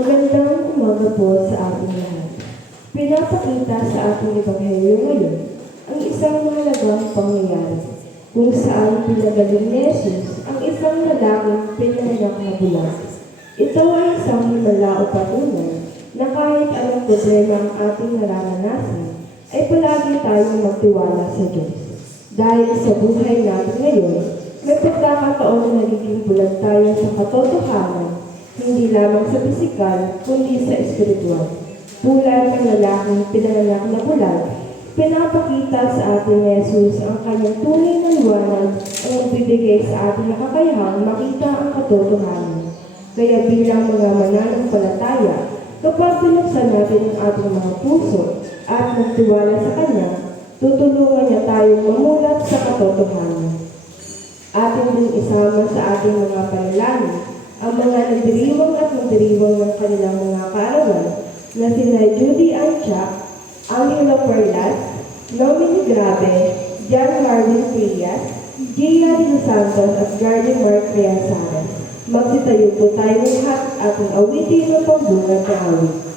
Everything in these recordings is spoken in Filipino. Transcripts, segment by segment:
Magandang umaga po sa ating lahat. Pinapakita sa ating ebanghelyo ngayon ang isang mahalagang pangyayari kung saan pinagaling ni Jesus ang isang lalaking pinanganak na bulag. Ito ay isang himala o patunay na kahit anong problema ang ating nararanasan, ay palagi tayong magtiwala sa Diyos. Dahil sa buhay natin ngayon, may pagkakataon na nagiging bulag tayo sa katotohanan, hindi lamang sa pisikal, kundi sa espiritual. Tulad ng lalaking pinanganak na bulag, pinapakita sa atin ni Jesus ang kanyang tunay na liwanag ang magbibigay sa atin na kakayahang makita ang katotohanan. Kaya bilang mga mananampalataya, kapag binuksan natin ang ating mga puso at magtiwala sa Kanya, tutulungan niya tayong mamulat sa katotohanan. Atin din isama sa ating mga panalangin ang mga nagdiriwang at nagdiriwang ng kanilang mga kaarawan na sina Judy Ancha, Angelo Perlas, Nomini Grabe, John Marvin Frias, Gia de los Santos at Gardy Mark Reasares. Magsitayo po tayo lahat at ating awitin ng pambungat na awit.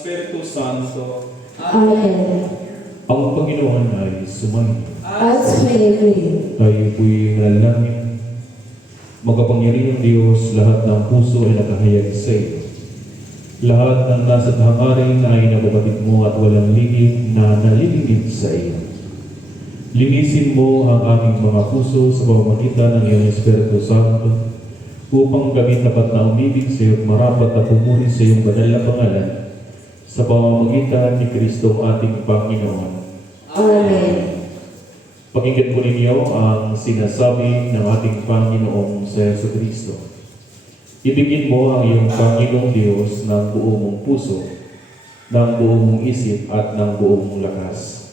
Espiritu Santo. Amen. Ang Panginoon ay sumayin. At sumayin. Tayo po'y manalangin. Makapangyarihang Diyos, lahat ng puso ay nakahayag sa iyo. Lahat ng nasa hangarin ay nababatid mo at walang lihim na nalilingid sa iyo. Linisin mo ang aming mga puso sa pamamagitan ng iyong Espiritu Santo upang kami tapat na umibig sa iyo at marapat na pumuri sa iyong banal na pangalan sa pamamagitan ni Kristo ating Panginoon. Amen. Pakinggan po ninyo ang sinasabi ng ating Panginoong sa Yesu Kristo. Ibigin mo ang iyong Panginoong Diyos ng buong mong puso, ng buong mong isip at ng buong mong lakas.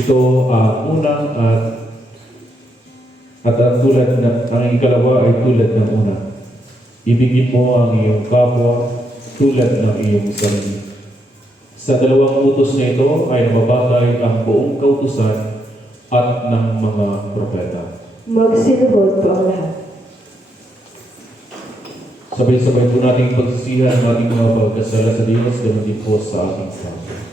Ito ang unang at ang tulad ng ang ikalawa ay tulad ng una. Ibigin mo ang iyong kapwa tulad ng iyong sarili. Sa dalawang utos na ito ay nababatay ang buong kautusan at ng mga propeta. Magsiluhod po ang lahat. Sabay-sabay po nating pagsisihan ang ating mga pagkasala sa Diyos, ganoon din po sa ating Panginoon.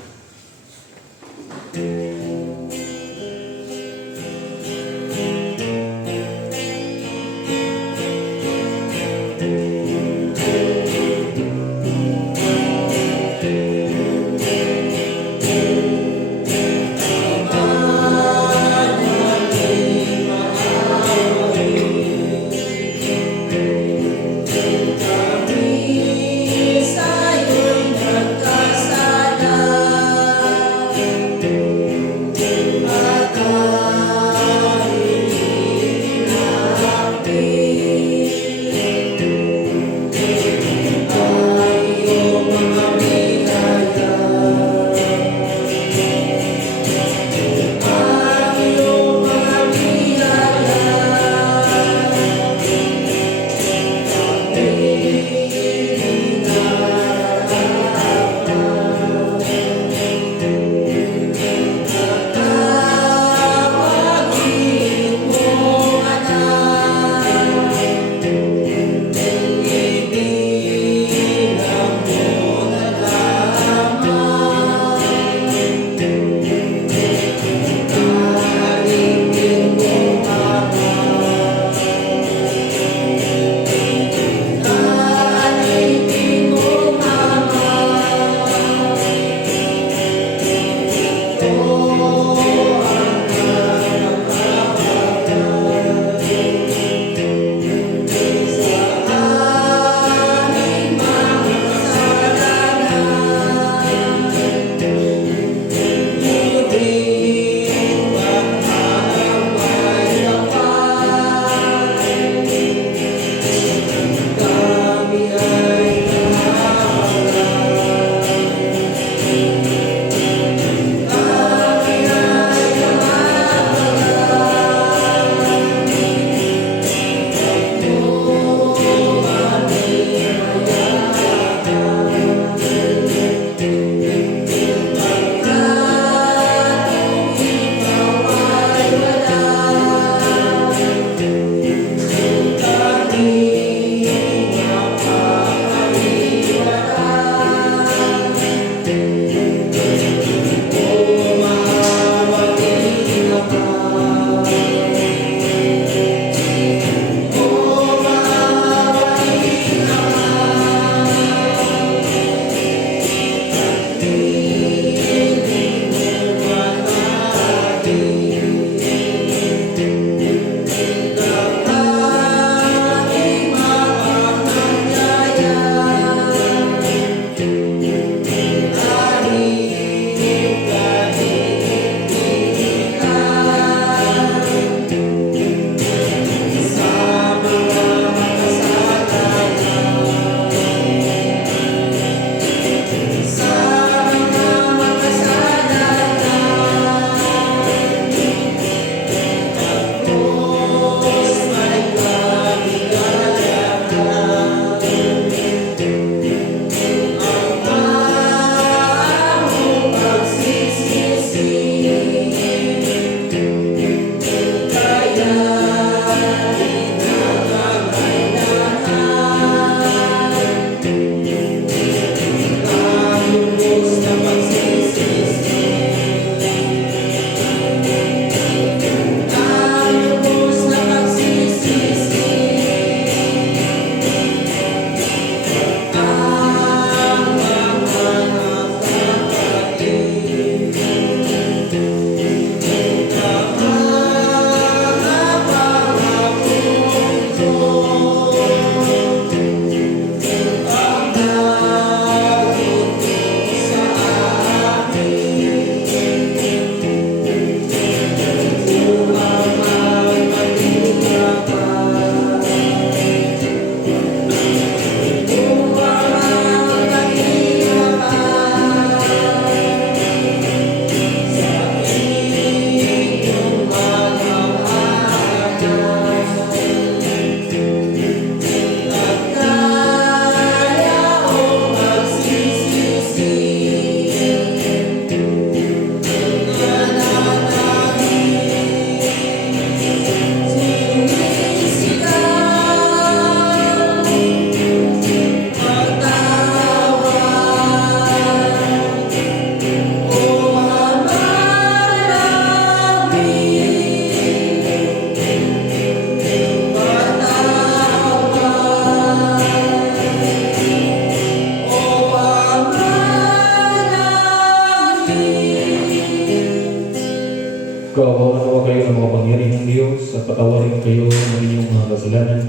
Kaawaan nawa kayo ng mga pangyarihang Diyos at patawarin kayo ng inyong mga kasalanan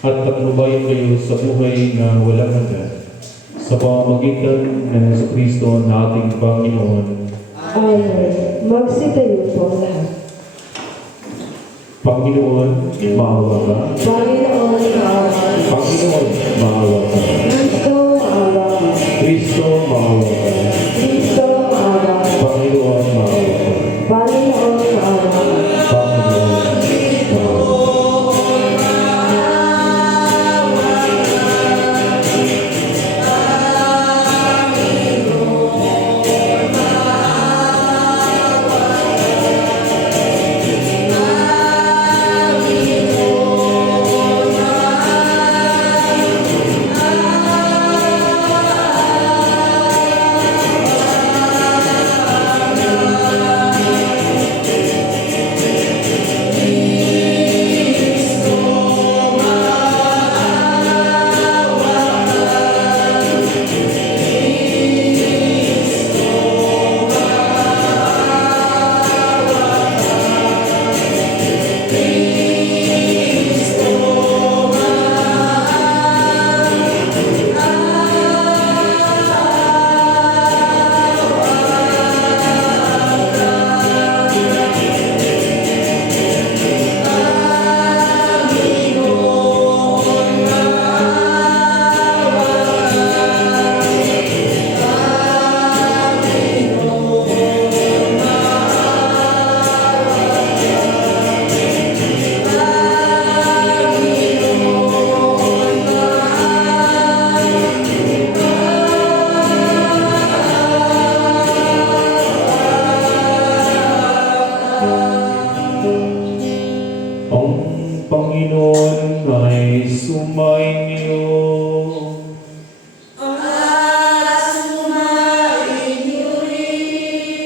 at patnubayan kayo sa buhay na walang hanggan sa pamamagitan ng Jesucristo na ating Panginoon. Amen. Magsitayo po ang lahat. Panginoon, maawa ka. Panginoon, maawa ka. Panginoon, maawa ka. Kristo, maawa ka. Kristo, maawa ka. Kristo, maawa ka. Panginoon, maawa ka. Panginoon, maawa ka. Panginoon, maawa ka. Ang Panginoon ay sumainyo.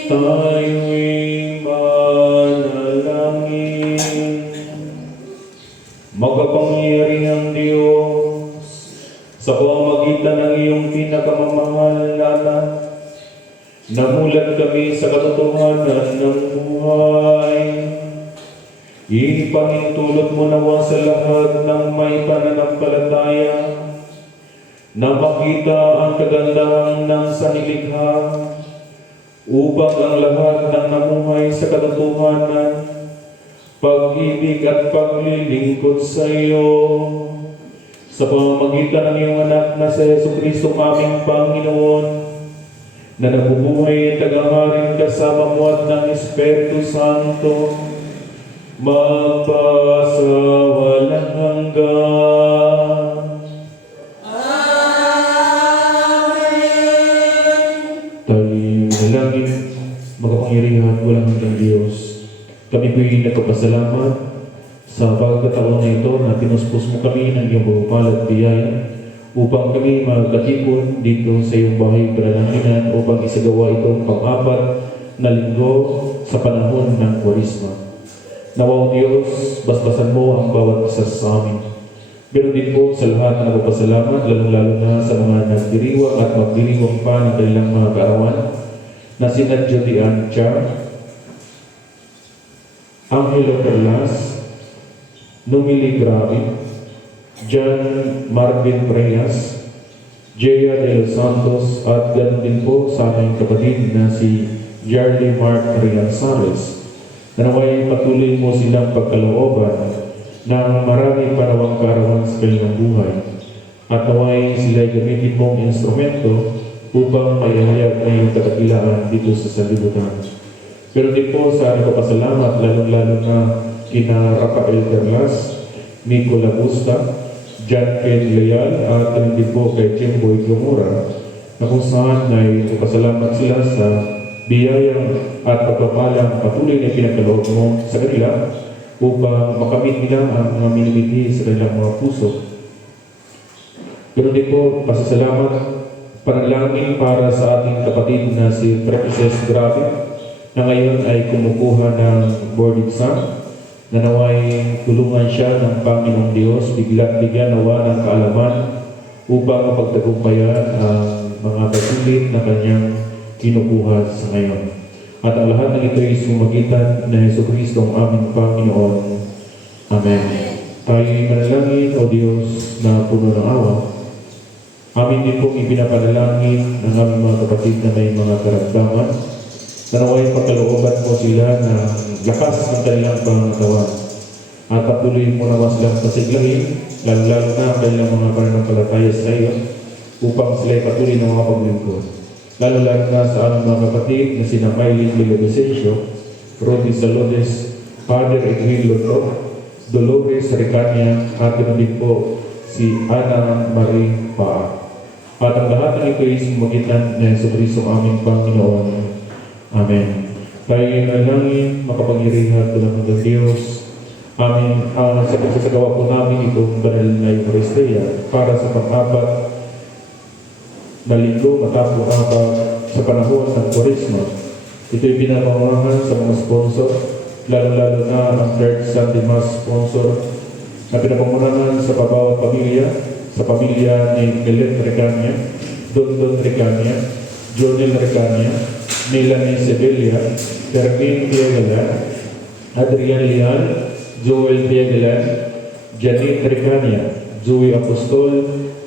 Tayo'y manalangin. Makapangyarihang Diyos, sa pamamagitan ng iyong pinakamamahal na anak, namulat kami sa katotohanan ng buhay. Ipahintulot mo nawa sa lahat ng may pananampalataya na makita ang kagandahan ng sanilikha upang ang lahat ng namuhay sa katotohanan, pag-ibig at paglilingkod sa iyo. Sa pamamagitan ng iyong anak na sa Jesucristo aming Panginoon, na nabubuhay at tagaharin kasama mo at ng Espiritu Santo, magpasawalang hanggan. Tayo'y manalangin, makapangyarihan at walang hanggang Diyos. Kami po'y nagpapasalamat sa pagkataon na ito na pinuspos mo kami ng iyong bumapal at biyaya upang kami magkatipon dito sa iyong bahay panalangin upang isagawa itong pang-apat na linggo sa panahon ng Kwaresma. Nawa o Diyos, basbasan mo ang bawat isa sa amin. Pero din po sa lahat na nagpapasalamat, lalong-lalo na sa mga nagdiriwang at magdiriwang pa ng kanilang mga kaarawan na sina Jody Ann Char, Angelo Perlas, Numili Grabe, John Marvin Reyes, Jaya de los Santos, at ganoon din po sa aming kapatid na si Jarly Mark Rianzares. Naway patuloy mo silang pagkalooban ng marami panawang kaarawan sa kanilang buhay. At naway sila'y gamitin mong instrumento upang maihayag na iyong kadakilaan dito sa sanlibutan. Pero din po sa nagpapasalamat, lalong-lalo na kina Rafael Perlas, Nico Lagusta, John Ken Leal, at din po kay Jimboy Gomora, na kung saan ay nagpapasalamat sila sa biyayang at pagpapalang patuloy na pinagkaloob mo sa kanila upang makamit nila ang mga minimiti sa kanilang mga puso. Pero din po, pasasalamat, panalangin para sa ating kapatid na si Princess Grabe na ngayon ay kumukuha ng board exam, na naway tulungan siya ng Panginoong Diyos, bigyan nawa ng kaalaman upang mapagtagumpayan ang mga basulit na kanyang kinukuha sa ngayon. at ang lahat ng ito ay sumagitan na Jesucristo ang aming Panginoon. Amen. Tayo'y manalangin, O Diyos na puno ng awa. Amin din pong ipinapanalangin ng aming mga kapatid na may mga karamdaman. Naway pagkalooban mo sila ng lakas ng kanilang pangatawan. At patuloy mo naman silang pasiglahin, lalo na ang kanilang mga pananampalataya sa iyo, upang sila'y patuloy na mga paglingkod. Lalo na sa aming mga kapatid na sina Maylin Villavicencio, Rodi Salones, Father Edwin Loto, Dolores Ricania, at din po si Ana Marie Paa. At ang lahat ng ito ay sumagitan na Jesucristo aming Panginoon. Amen. Tayo'y manalangin, makapangyarihan tulad ng Diyos. Amin, sa pagsasagawa po namin itong banal na Eucharistia para sa pang-apat na linggo matapos sa panahon ng Quaresma. Ito'y pinamamangan sa mga sponsor, lalo-lalo na ang Third Sunday Mass sponsor na pinapamunahan sa bawat pamilya, sa pamilya ni Milet Recania, Don Recania, Jonel Recania, Melanie Sevilla, Fermin Piagalan, Adrian Lian, Joel Piagalan, Janine Recania, Joey Apostol,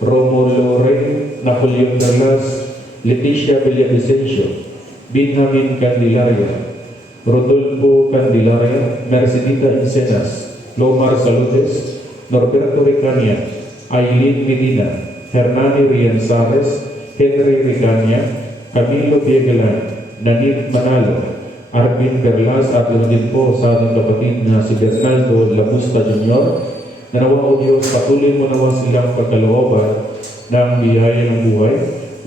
Romo Loren, Napoleon Darlas, Leticia Villavicencio, Benjamin Candelaria, Rodolfo Candelaria, Mercedita Encenas, Lomar Salutes, Norberto Recania, Aileen Medina, Hernani Rianzares, Henry Recania, Camilo Piagalan, Nanit Manalo, Arvin Perlas, at din po sa ating kapatid na si Bernardo Labusta Jr. Nawa o Diyos, patuloy mo naman silang pagkalooban ng biyaya ng buhay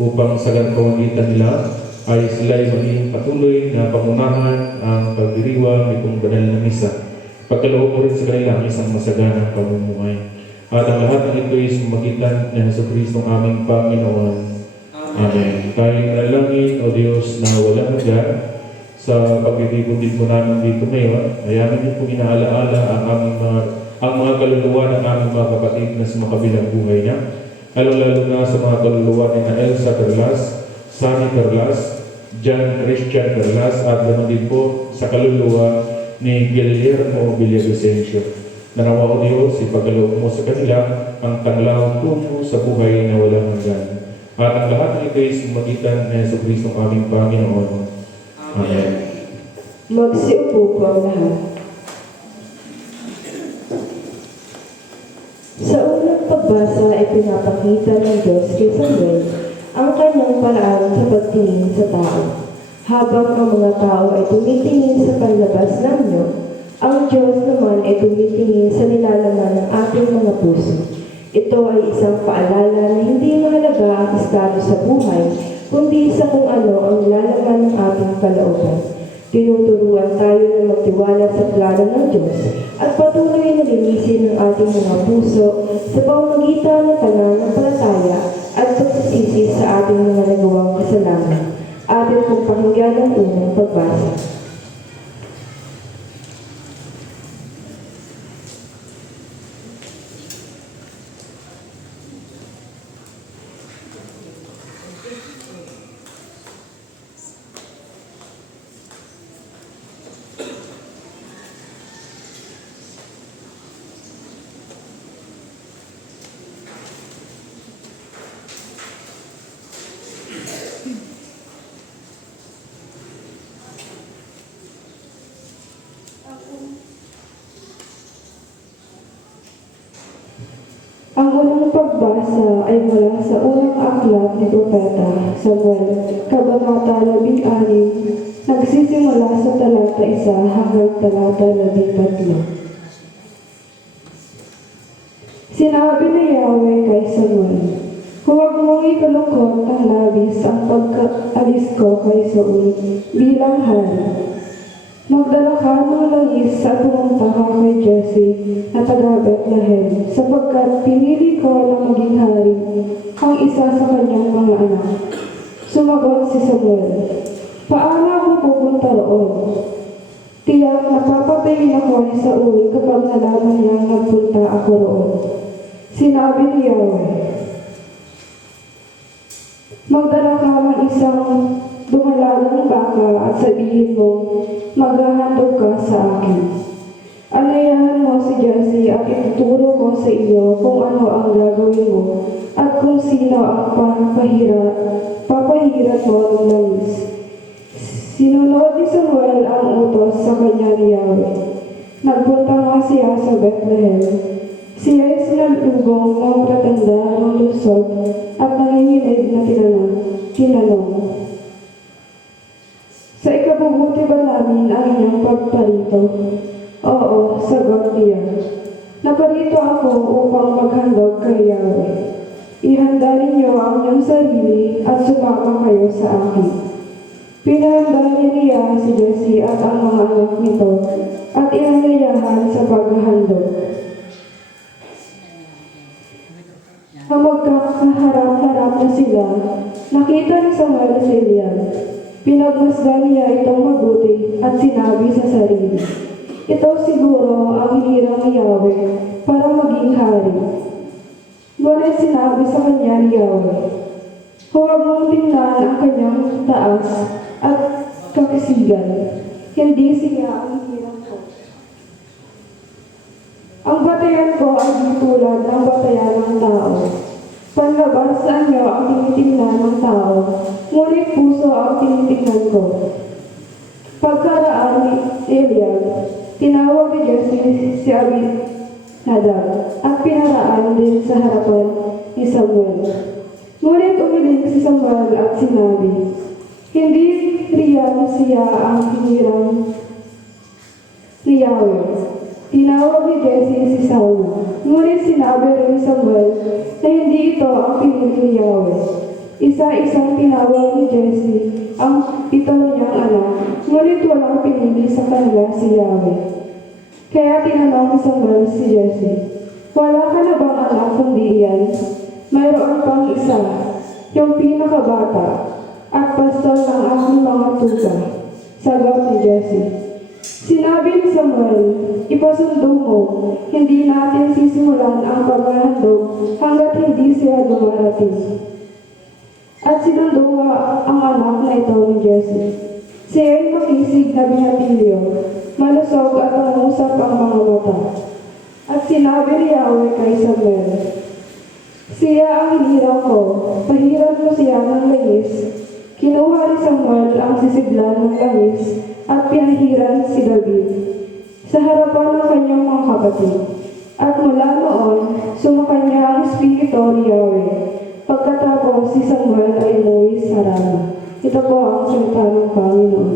upang sa pamagitan nila ay sila'y maging patuloy na pamunahan ang pagdiriwang itong banal na misa. Pagkaloob mo rin sa kanila ang isang masaganang pamumuhay. At ang lahat ng ito ay sumagitan na Jesucristo ang aming Panginoon. Amen. Tayo'y manalangin, O Diyos, na walang hanggan sa pagtitipon-din po namin dito ngayon. Ay amin din po inaalaala ang mga kaluluwa ng aming mga kapatid na sa makabilang buhay niya. Lalo na sa mga kaluluwa ni na Elsa Perlas, Sunny Perlas, John Christian Perlas, at ganoon din po sa kaluluwa ni Guillermo Villavicencio. Nanawa o Diyos, ipagkaloob mo sa kanila ang tanglawang tungo sa buhay na walang hanggan. At ang lahat ng ito ay sumagitan na Jesucristo ang aming Panginoon. Amen. Magsiupo po ang lahat. Sa unang pagbasa ay pinapakita ng Diyos kay Samuel ang kanyang paraan sa pagtingin sa tao. Habang ang mga tao ay tumitingin sa panlabas ng iyo, ang Diyos naman ay tumitingin sa nilalaman ng ating mga puso. Ito ay isang paalala na hindi mahalaga ang estado sa buhay, kundi sa kung ano ang nilalaman ng ating kalooban. Tinuturuan tayo na magtiwala sa plano ng Diyos at patuloy na linisin ang ating mga puso sa pamamagitan ng pananampalataya at pagsisisi sa ating mga nagawang kasalanan. Atin kong pakinggan ang unang pagbasa. Ang unang pagbasa ay mula sa unang aklat ni Propeta Samuel, Kabanata 16, nagsisimula sa talata 1 hanggang talata 13. Sinabi ni Yahweh kay Samuel, huwag mong ikalungkot ang labis ang pagkaalis ko kay Saul bilang hari. Magdala ka ng langis at pumunta ka kay Jesse na taga Bethlehem, sapagkat pinili ko na maging hari ang isa sa kanyang mga anak. Sumagot si Samuel, paano ako pupunta roon? Tiyak napapatayin ako ni Saul kapag nalaman niyang nagpunta ako roon. Sinabi ni Yahweh, magdala ka ng isang dumalagang baka ka at sabihin mo, maghahandog ka sa akin. Anayahan mo si Jessie at ituturo ko sa iyo kung ano ang gagawin mo at kung sino ang papahirat mo ng langis. Sinunod ni Samuel ang utos sa kanya ni Yahweh. Nagpunta nga siya sa Bethlehem. Siya ay sinalubong ng matatanda ng lungsod at nanginginig na tinanong. Sa ikabubuti ba namin ang inyong pagparito? Oo, sagot niya. Naparito ako upang maghandog kay Yahweh. Ihanda ninyo ang inyong sarili at sumama kayo sa akin. Pinahanda niya si Jessie at ang mga anak nito at inanayahan sa paghahandog. Nang magkakaharap-harap na sila, nakita ni Samuel si Eliab. Pinagmasdan niya itong mabuti at sinabi sa sarili, ito siguro ang hinirang ni Yahweh para maging hari. Ngunit sinabi sa kanya ni Yahweh, huwag mong tingnan ang kanyang taas at kakisigan. Hindi siya ang hinirang ko. Ang batayan ko ay di tulad ng batayan ng tao. Panlabas niyo ang tinitingnan ng tao, ngunit puso ang tinitingnan ko. Pagkaraan ni Eliab, tinawag ni Jessie si Abinadab at pinaraan din sa harapan ni Samuel. Ngunit umiling si Samuel at sinabi, hindi riyan siya ang hinirang ni Yahweh. Tinawag ni Jessie si Saul, ngunit sinabi rin ni Samuel na hindi ito ang pinili ni Yahweh. Isa-isang tinawag ni Jessie ang ito niyang anak, ngunit walang pinili sa kanila si Yahweh. Kaya tinanong ni Samuel si Jessie, wala ka na bang anak kundi iyan? Mayroon pang isa, yung pinakabata, at pastor ng aking mga tuga. Sagot ni Jessie. Sinabi ni Samuel, ipasundo mo, hindi natin sisimulan ang paghahandog hanggat hindi siya dumarating. At sinundo ang anak na ito ni Jessie. Siya ay makisig na binatilyo, malusog at mangusap ang mga mata. At sinabi ni Yahweh kay Samuel, siya ang hinirang ko, pahiram mo siya ng langis. Kinuha ni Samuel ang sisidlan ng langis at pinahiran si David sa harapan ng kanyang mga kapatid. At mula noon, sumakanya ang Espiritu ni Yahweh. Pagkatapos si Samuel ay umuwi sa Rama. Ito po ang salita ng Panginoon.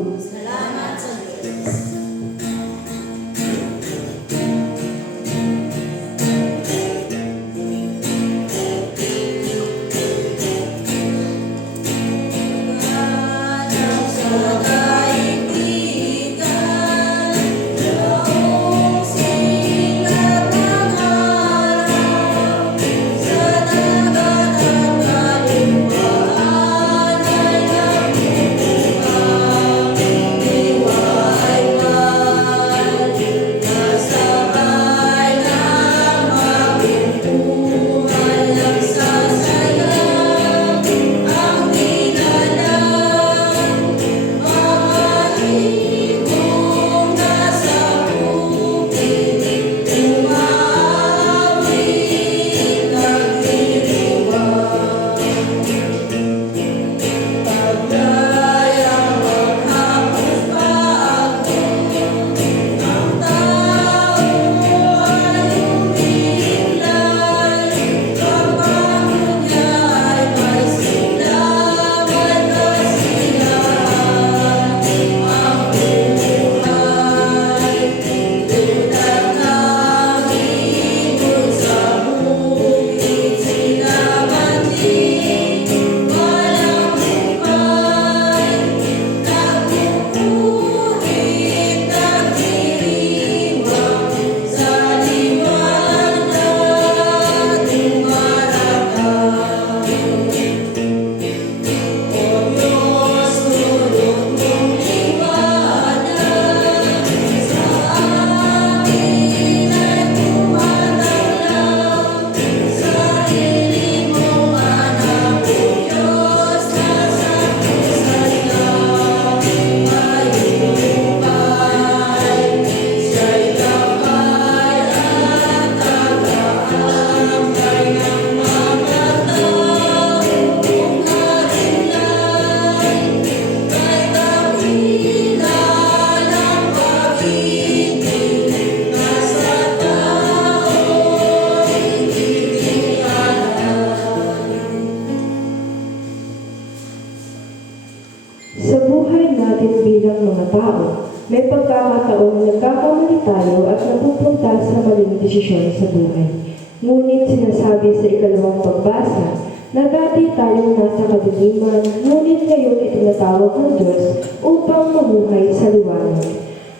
Sa buhay natin bilang mga tao, may pagkakataon na nagkakamali tayo at napupunta sa maling desisyon sa buhay. Ngunit sinasabi sa ikalawang pagbasa na dati tayong nasa kadiliman, ngunit ngayon itinatawag ng Diyos upang mamuhay sa liwanag.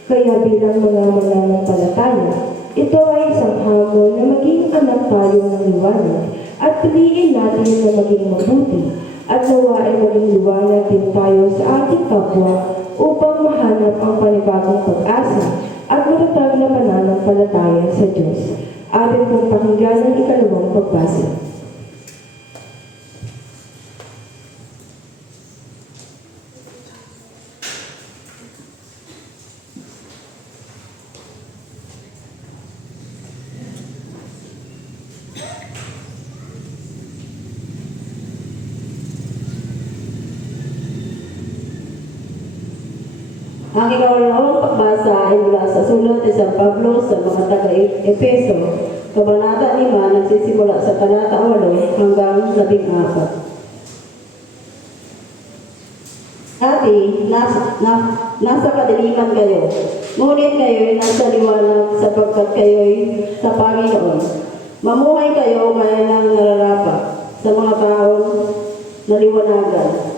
Kaya bilang mga mananampalataya, ito ay isang hamon na maging anak tayo ng liwanag at piliin natin na maging mabuti at nawa ay maging liwanag din tayo sa ating kapwa upang mahanap ang panibagong pag-asa at matatag na pananampalataya sa Diyos. Atin pong pakinggan ang ikalawang pagbasa. Ang ikalawang pagbasa ay mula sa sulat ni San Pablo sa mga taga-Efeso, Kabanata 5, nagsisimula sa talata 8 hanggang 14. Dati, nasa kadiliman kayo, ngunit kayo'y nasa liwanag sapagkat kayo'y sa Panginoon. Mamuhay kayo kaya nang nararapat sa mga taong naliwanagan.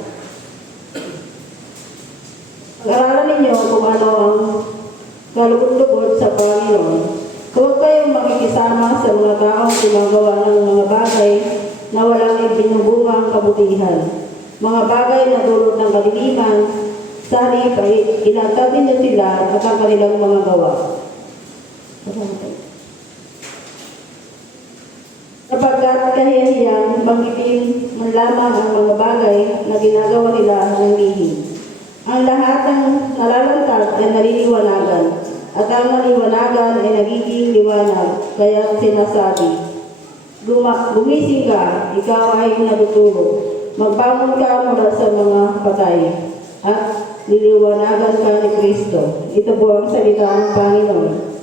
Pag-aralan ninyo kung ano ang kalugod-lugod sa Panginoon. Huwag kayong makikisama sa mga taong gumagawa ng mga bagay na walang ibinubungang kabutihan. Mga bagay na dulot ng kadiliman, sa halip ay inatabi niyo sila at ang kanilang mga gawa. Sapagkat kahiyahiyang banggitin man lamang ang mga bagay na ginagawa nila ng lihim. Ang lahat ng nalalantad ay naliliwanagan, at ang naliwanagan ay nagiging liwanag, kaya sinasabi, gumising ka, ikaw ay natutulog. Magbangon ka mula sa mga patay, at liliwanagan ka ni Kristo. Ito po ang salita ng Panginoon.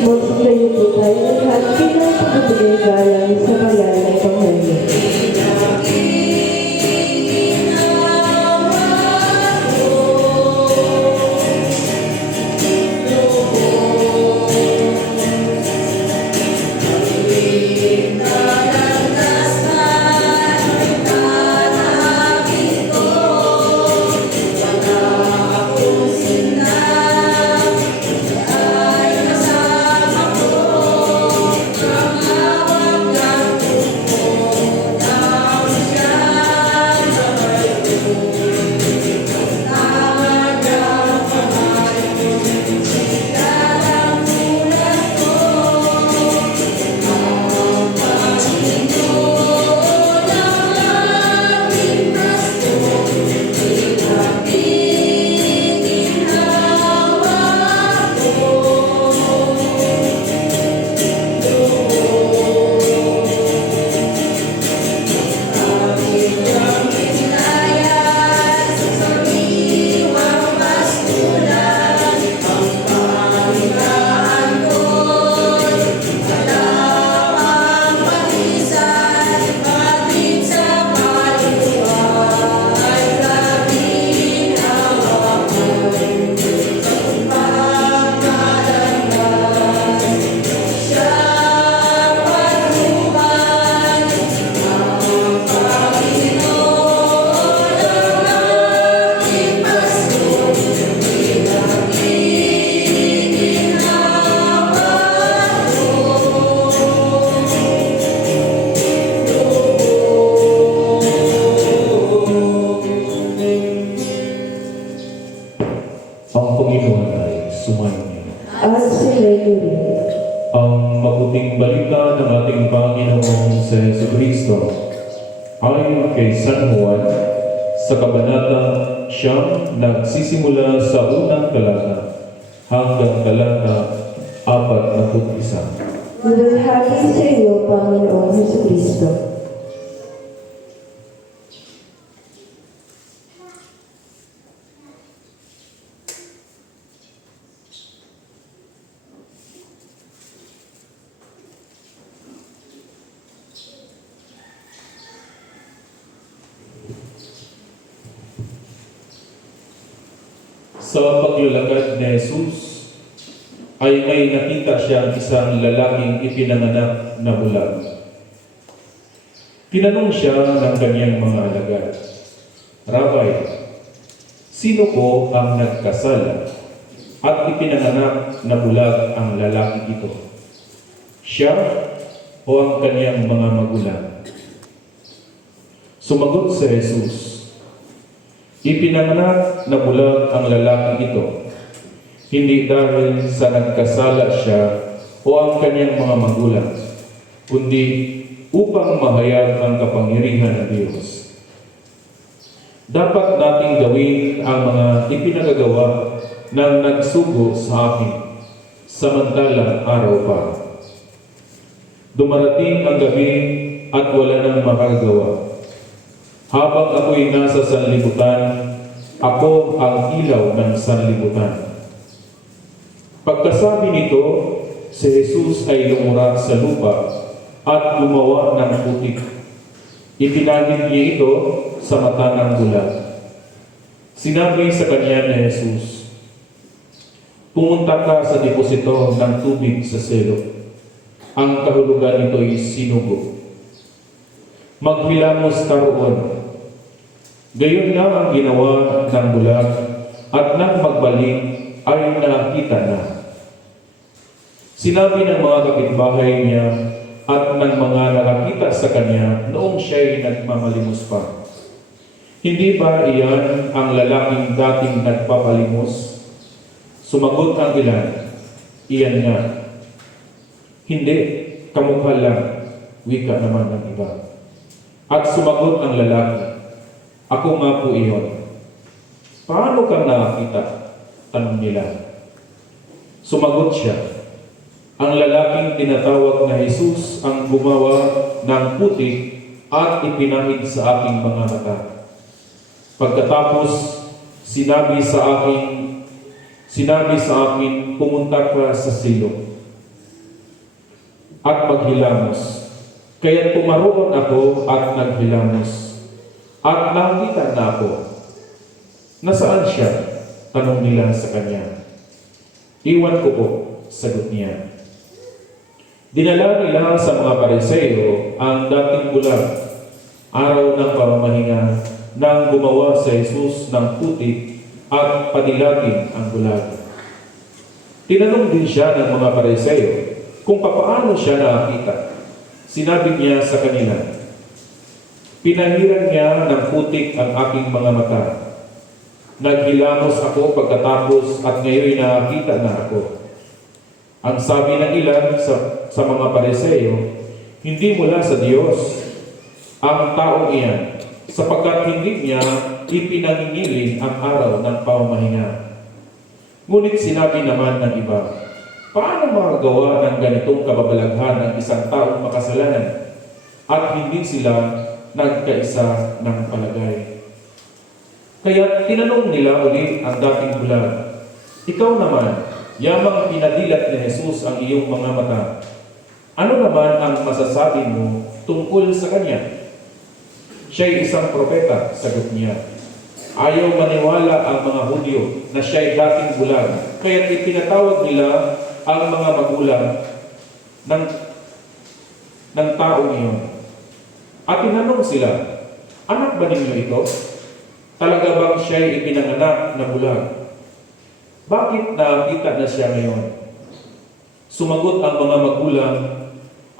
Magsigayo po tayo lahat bilang pagbibigay galang sa banal na Ebanghelyo. Ang Panginoon ay sumainyo. At sumayo rin. Ang mabuting balita ng ating Panginoong sa Jesucristo ayon kay San Juan sa Kabanata 9 nagsisimula sa unang talata hanggang talata 41. Nalulhati sa iyo, Panginoong Jesucristo. Sa paglalakad ni Jesus, ay may nakita siyang isang lalaking ipinanganak na bulag. Tinanong siya ng kanyang mga alagad, "Rabay, sino po ang nagkasala at ipinanganak na bulag ang lalaki ito? Siya o ang kanyang mga magulang?" Sumagot si Jesus, "Ipinanganak na bulag ang lalaki ito, hindi dahil sa nagkasala siya o ang kanyang mga magulang, kundi upang mahayag ang kapangyarihan ng Diyos. Dapat nating gawin ang mga ipinagagawa ng nagsugo sa akin, samantalang araw pa. Dumarating ang gabi at wala nang makagawa. Habang ako'y nasa sanlibutan, ako ang ilaw ng sanlibutan." Pagkasabi nito, si Jesus ay lumura sa lupa at gumawa ng putik. Itinagin niya ito sa mata ng bulag. Sinabi sa kanya ni Jesus, "Pumunta ka sa deposito ng tubig sa selo. Ang kahulugan nito ay sinugo. Maghilamos ka roon." Gayon lang ang ginawa ng bulag, at nang magbalik ay nakita na. Sinabi ng mga kapitbahay niya at ng mga nakakita sa kanya noong siya'y nagmamalimos pa, "Hindi ba iyan ang lalaking dating nagpapalimos?" Sumagot ang ilan, "Iyan nga." "Hindi, kamukha lang," wika naman ng iba. At sumagot ang lalaki, "Ako nga po iyon." "Paano kang nakakita?" tanong nila. Sumagot siya, "Ang lalaking tinatawag na Jesus ang gumawa ng putik at ipinahid sa aking mga mata. Pagkatapos, sinabi sa akin, pumunta ka sa silong at maghilamos. Kaya't pumaroon ako at naghilamos. At nakita na ako." "Nasaan siya?" tanong nila sa kanya. "Iwan ko po," sagot niya. Dinala nila sa mga Pariseo ang dating bulag, araw ng pamamahinga, nang gumawa sa Jesus ng putik at padilagin ang bulag. Tinanong din siya ng mga Pariseo kung papaano siya nakakita. Sinabi niya sa kanila, "Pinahiran niya ng putik ang aking mga mata. Naghilamos ako pagkatapos at ngayon nakakita na ako." Ang sabi ng ilan sa mga Pariseo, "Hindi mula sa Diyos ang taong iyan, sapagkat hindi niya ipinangingiling ang araw ng pamamahinga." Ngunit sinabi naman ng iba, "Paano magagawa ng ganitong kababalaghan ng isang taong makasalanan at hindi sila nagkaisa ng palagay?" Kaya tinanong nila ulit ang dating bulag, "Ikaw naman, yamang pinadilat ni Jesus ang iyong mga mata, ano naman ang masasabi mo tungkol sa kanya?" "Siya'y isang propeta," sagot niya. Ayaw maniwala ang mga Hudyo na siya'y dating bulag, kaya't ipinatawag nila ang mga magulang ng taong iyon. At tinanong sila, "Anak ba ninyo ito? Talaga bang siya'y ipinanganak na bulag? Bakit nakita na siya ngayon?" Sumagot ang mga magulang,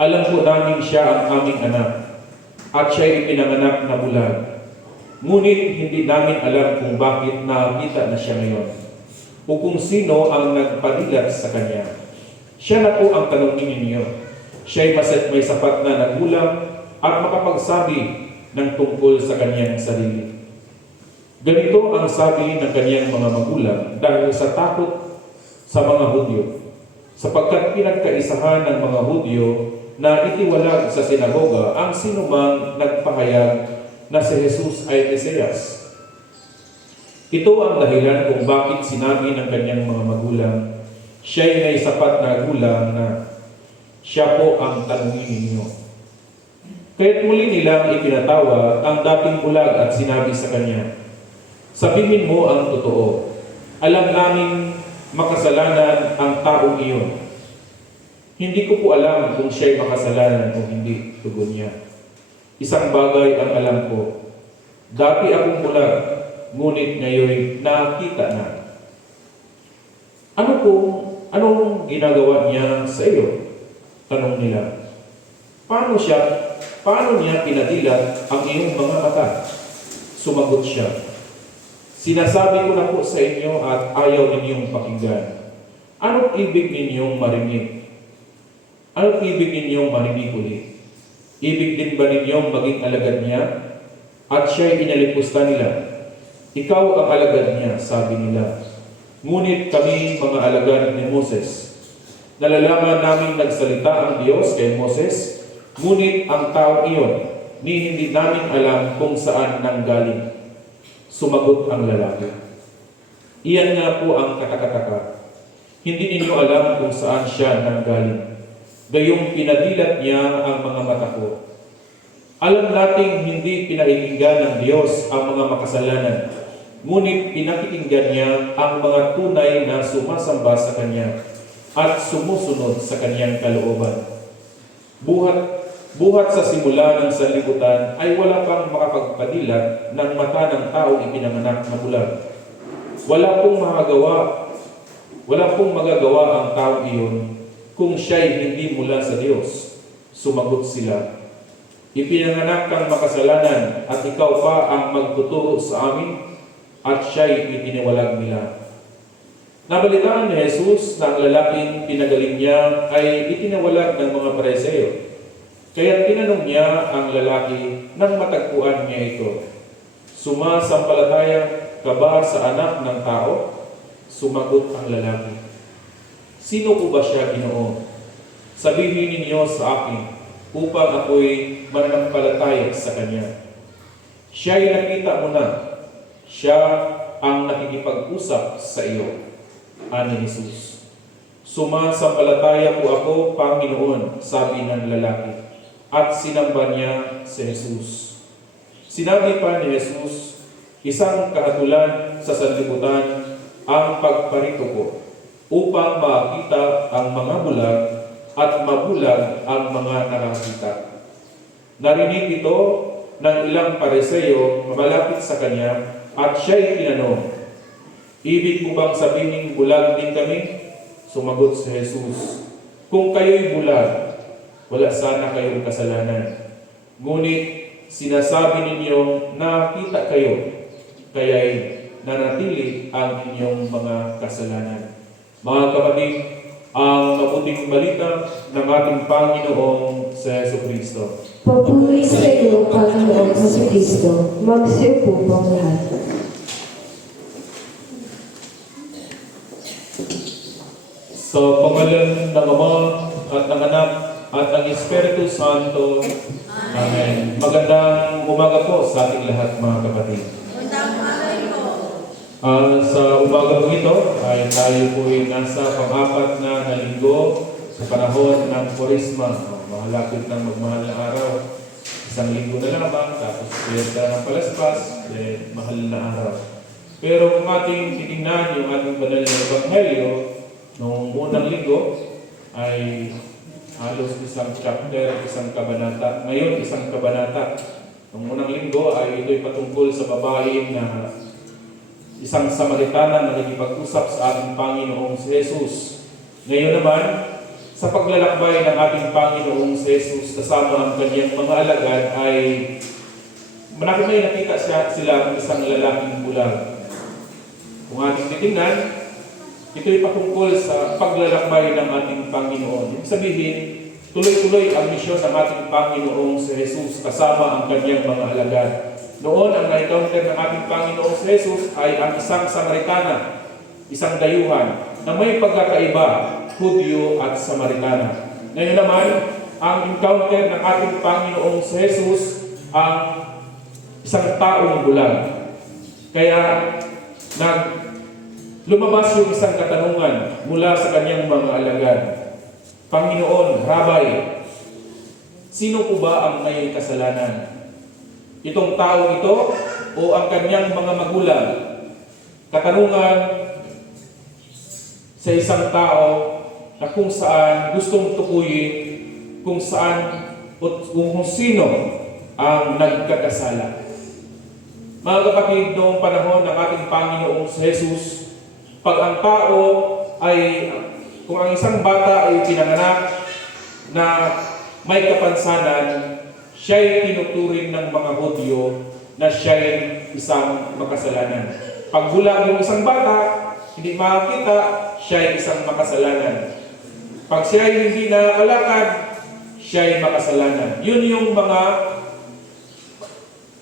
"Alam po namin siya ang aming anak, at siya'y ipinanganak na bulag. Ngunit hindi namin alam kung bakit nakita na siya ngayon, o kung sino ang nagpadilat sa kanya. Siya na po ang tanongin ninyo. Siya'y may sapat na nagulang at makapagsabi ng tungkol sa kanyang sarili." Ganito ang sabi ng kanyang mga magulang dahil sa takot sa mga Hudyo, sapagkat pinagkaisahan ng mga Hudyo na itiwalag sa sinagoga ang sinumang nagpahayag na si Jesus ay Mesiyas. Ito ang dahilan kung bakit sinabi ng kanyang mga magulang, "Siya'y may sapat na gulang na siya po ang tanungin ninyo." Kaya't muli nilang ipinatawag ang dating bulag at sinabi sa kanya, "Sabihin mo ang totoo. Alam namin makasalanan ang taong iyon. Hindi ko po alam kung siya'y makasalanan o hindi, tugon niya. Isang bagay ang alam ko. Dati akong bulag, ngunit ngayon nakita na. Anong ginagawa niya sa iyo? Tanong nila. Paano niya pinadilat ang iyong mga mata? Sumagot siya. Sinasabi ko na po sa inyo at ayaw ninyong pakinggan. Anong ibig ninyong marinig? Anong ibig ninyong marinig ulit? Ibig din ba ninyong maging alagad niya? At siya'y inalipusta nila. Ikaw ang alagad niya, sabi nila. Ngunit kami mga alagad ni Moses. Nalalaman namin nagsalita ang Diyos kay Moses, ngunit ang tao iyon, hindi namin alam kung saan nanggaling. Sumagot ang lalaki. Iyan nga po ang katakataka. Hindi ninyo alam kung saan siya nanggaling. Gayong pinadilat niya ang mga mata ko. Alam nating hindi pinakikinggan ng Diyos ang mga makasalanan, ngunit pinakikinggan niya ang mga tunay na sumasamba sa Kanya at sumusunod sa Kanyang kalooban. Buhat sa simula ng sanlibutan ay wala pang makapagpadilat ng mata ng taong ipinanganak na bulag. Wala pong magagawa ang taong iyon kung siya'y hindi mula sa Diyos. Sumagot sila. Ipinanganak kang makasalanan at ikaw pa ang magtuturo sa amin, at siya'y itiniwalag nila. Nabalitaan ni Jesus na ang lalaking pinagaling niya ay itinawalag ng mga Pariseo. Kaya tinanong niya ang lalaki nang matagpuan niya ito. Sumasampalataya ka ba sa anak ng tao? Sumagot ang lalaki. Sino ko ba siya, Ginoo? Sabihin ninyo sa akin upang ako'y mananampalataya sa Kanya. Siya'y nakita mo na. Siya ang nakikipag-usap sa iyo. Ani Jesus. Sumasampalataya po ako, Panginoon, sabi ng lalaki. At sinamba niya si Jesus. Sinabi pa ni Jesus, isang kahatulan sa sanlibutan ang pagparito ko upang makita ang mga bulag at mabulag ang mga nakakita. Narinig ito ng ilang Pariseo malapit sa Kanya at siya'y tinanong, ibig mo bang sabihin bulag din kami? Sumagot si Jesus, kung kayo'y bulag, wala sana kayong kasalanan. Ngunit sinasabi ninyong nakita kayo, kaya'y nanatili ang inyong mga kasalanan. Mga kapatid, ang mabuting balita ng ating Panginoong sa Jesucristo. Papuri sa iyo, Panginoong Jesucristo. Magsiupo po ang lahat. Sa pangalan ng Ama at ng Anak at ng Espiritu Santo. Amen. Magandang umaga po sa ating lahat, mga kapatid. Sa umaga po ito ay tayo po ay nasa pang-apat na linggo sa panahon ng Kwaresma. Mahalapit ng magmahal na araw. Isang linggo na lamang, tapos piyesta ng Palaspas, mahal na araw. Pero kung ating titingnan yung ating banal na Ebanghelyo, noong unang linggo ay halos isang chapter, isang kabanata. Ngayon, isang kabanata. Noong unang linggo ay ito'y patungkol sa babae na isang Samaritana na nagipag-usap sa ating Panginoong si Jesus. Ngayon naman, sa paglalakbay ng ating Panginoong si Jesus kasama ang kanyang mga alagad ay may nakita sila ng isang lalaking bulag. Kung ating titingnan, ito'y patungkol sa paglalakbay ng ating Panginoon. Ibig sabihin, tuloy-tuloy ang misyon ng ating Panginoong si Jesus kasama ang kanyang mga alagad. Noon, ang na-encounter ng ating Panginoong si Jesus ay ang isang Samaritana, isang dayuhan, na may pagkakaiba, Hudyo at Samaritana. Ngayon naman, ang encounter ng ating Panginoong si Jesus ang isang taong bulag. Kaya, lumabas yung isang katanungan mula sa kanyang mga alagad. Panginoon, Rabay, sino po ba ang may kasalanan? Itong tao ito o ang kanyang mga magulang? Katanungan sa isang tao na kung saan gustong tukuyin kung saan o kung sino ang nagkakasala. Mga kapatid, noong panahon ng ating Panginoong si Jesus, pag ang tao ay, kung ang isang bata ay pinanganak na may kapansanan, siya'y tinuturing ng mga Hudyo na siya'y isang makasalanan. Pag bulag yung isang bata, hindi makakita, siya'y isang makasalanan. Pag siya'y hindi nakakalakad, siya'y makasalanan. Yun yung mga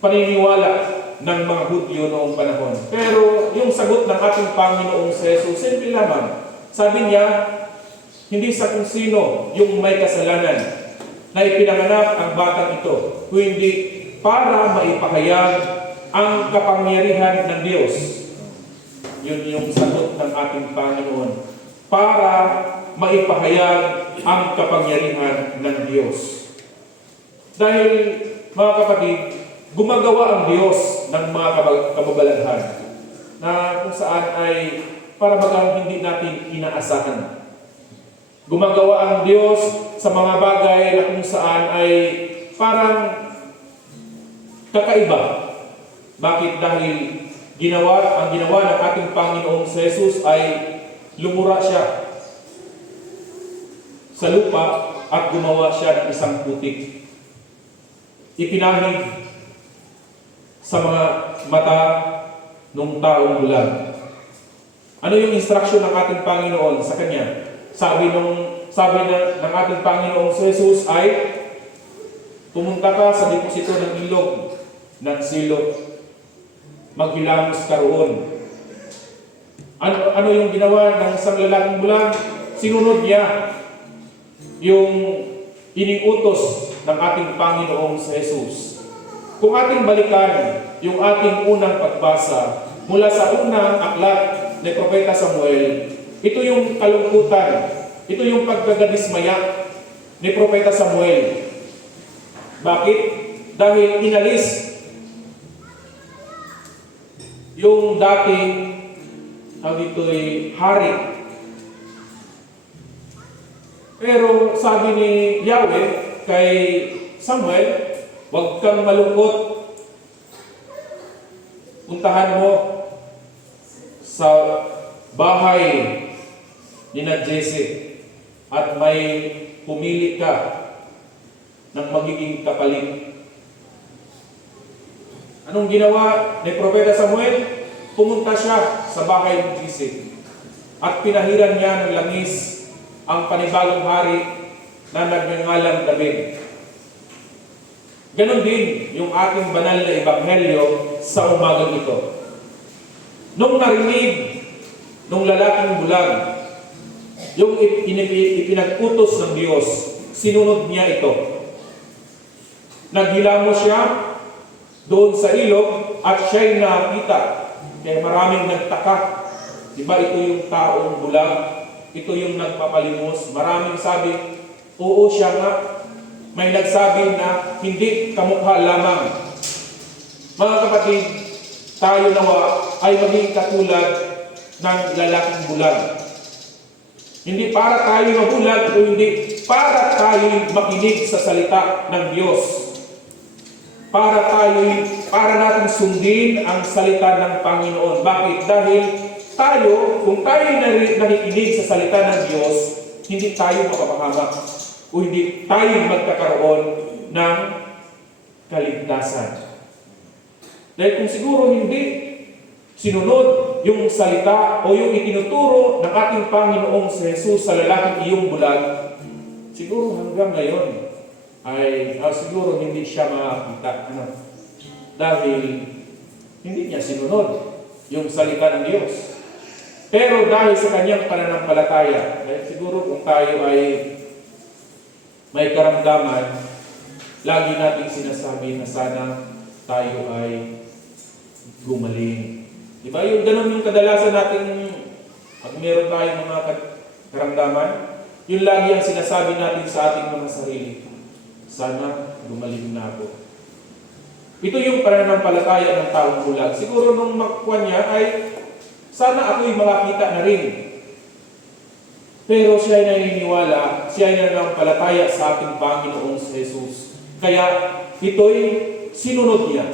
paniniwala ng mga Hudyo noong panahon. Pero yung sagot ng ating Panginoong si Jesus, simple lamang. Sabi niya, hindi sa kung sino yung may kasalanan na ipinanganak ang batang ito, kundi para maipahayag ang kapangyarihan ng Diyos. Yun yung sagot ng ating Panginoon. Para maipahayag ang kapangyarihan ng Diyos. Dahil, mga kapatid, gumagawa ang Diyos ng mga kababalaghan na kung saan ay para bagang hindi natin inaasahan. Gumagawa ang Diyos sa mga bagay na kung saan ay parang kakaiba. Bakit? Dahil ang ginawa ng ating Panginoong si Jesus ay lumura siya sa lupa at gumawa siya ng isang putik. Ipinahid sa mga mata ng taong bulag. Ano yung instruction ng ating Panginoon sa kanya? Sabi ng ating Panginoong si Jesus ay, pumunta ka sa deposito ng ilog ng silog. Maghilamos ka roon. Ano yung ginawa ng isang lalaking bulag? Sinunod niya yung iniutos ng ating Panginoong si Jesus. Kung ating balikan yung ating unang pagbasa mula sa unang aklat ni Propeta Samuel, ito yung kalungkutan, ito yung pagkagadismaya ni Propeta Samuel. Bakit? Dahil inalis yung dating hari. Pero sabi ni Yahweh kay Samuel, huwag kang malungkot. Puntahan mo sa bahay ni Jesse at may pumili ka ng magiging kapalit. Anong ginawa ni Propeta Samuel? Pumunta siya sa bahay ni Jesse at pinahiran niya ng langis ang panibagong hari na nagngangalang David. Ganon din yung ating banal na ebanghelyo sa umagang ito. Nung narinig nung lalaking bulag yung ipinag-utos ng Diyos, sinunod niya ito. Naghilamos siya doon sa ilog at siya'y nakita. Kaya maraming nagtaka. Diba ito yung taong bulag? Ito yung nagpapalimos. Maraming sabi, oo siya nga. May nagsabi na hindi kamukha lamang. Mga kapatid, tayo nawa ay maging katulad ng lalaking bulag. Hindi para tayo mabulag, kundi para tayo makinig sa salita ng Diyos. Para natin sundin ang salita ng Panginoon. Bakit? Dahil kung tayo nakikinig sa salita ng Diyos, hindi tayo mapapahamak o hindi tayo magkakaroon ng kaligtasan. Dahil kung siguro hindi sinunod yung salita o yung itinuturo ng ating Panginoong si Jesus sa lalaking iyong bulag, siguro hanggang ngayon ay siguro hindi siya makakita. Dahil hindi niya sinunod yung salita ng Diyos. Pero dahil sa kanyang pananampalataya, dahil siguro kung tayo ay may karamdaman, lagi nating sinasabi na sana tayo ay gumaling. Diba? Yung ganun yung kadalasan natin, pag meron tayong mga karamdaman, yun lagi ang sinasabi natin sa ating mga sarili. Sana gumaling na ako. Ito yung pananampalataya ng taong bulag. Siguro nung magkuhan niya ay sana ako'y makakita na rin Pero siya ay naniniwala, siya ay nananampalataya sa ating Panginoong Jesus. Kaya ito'y sinunod niya.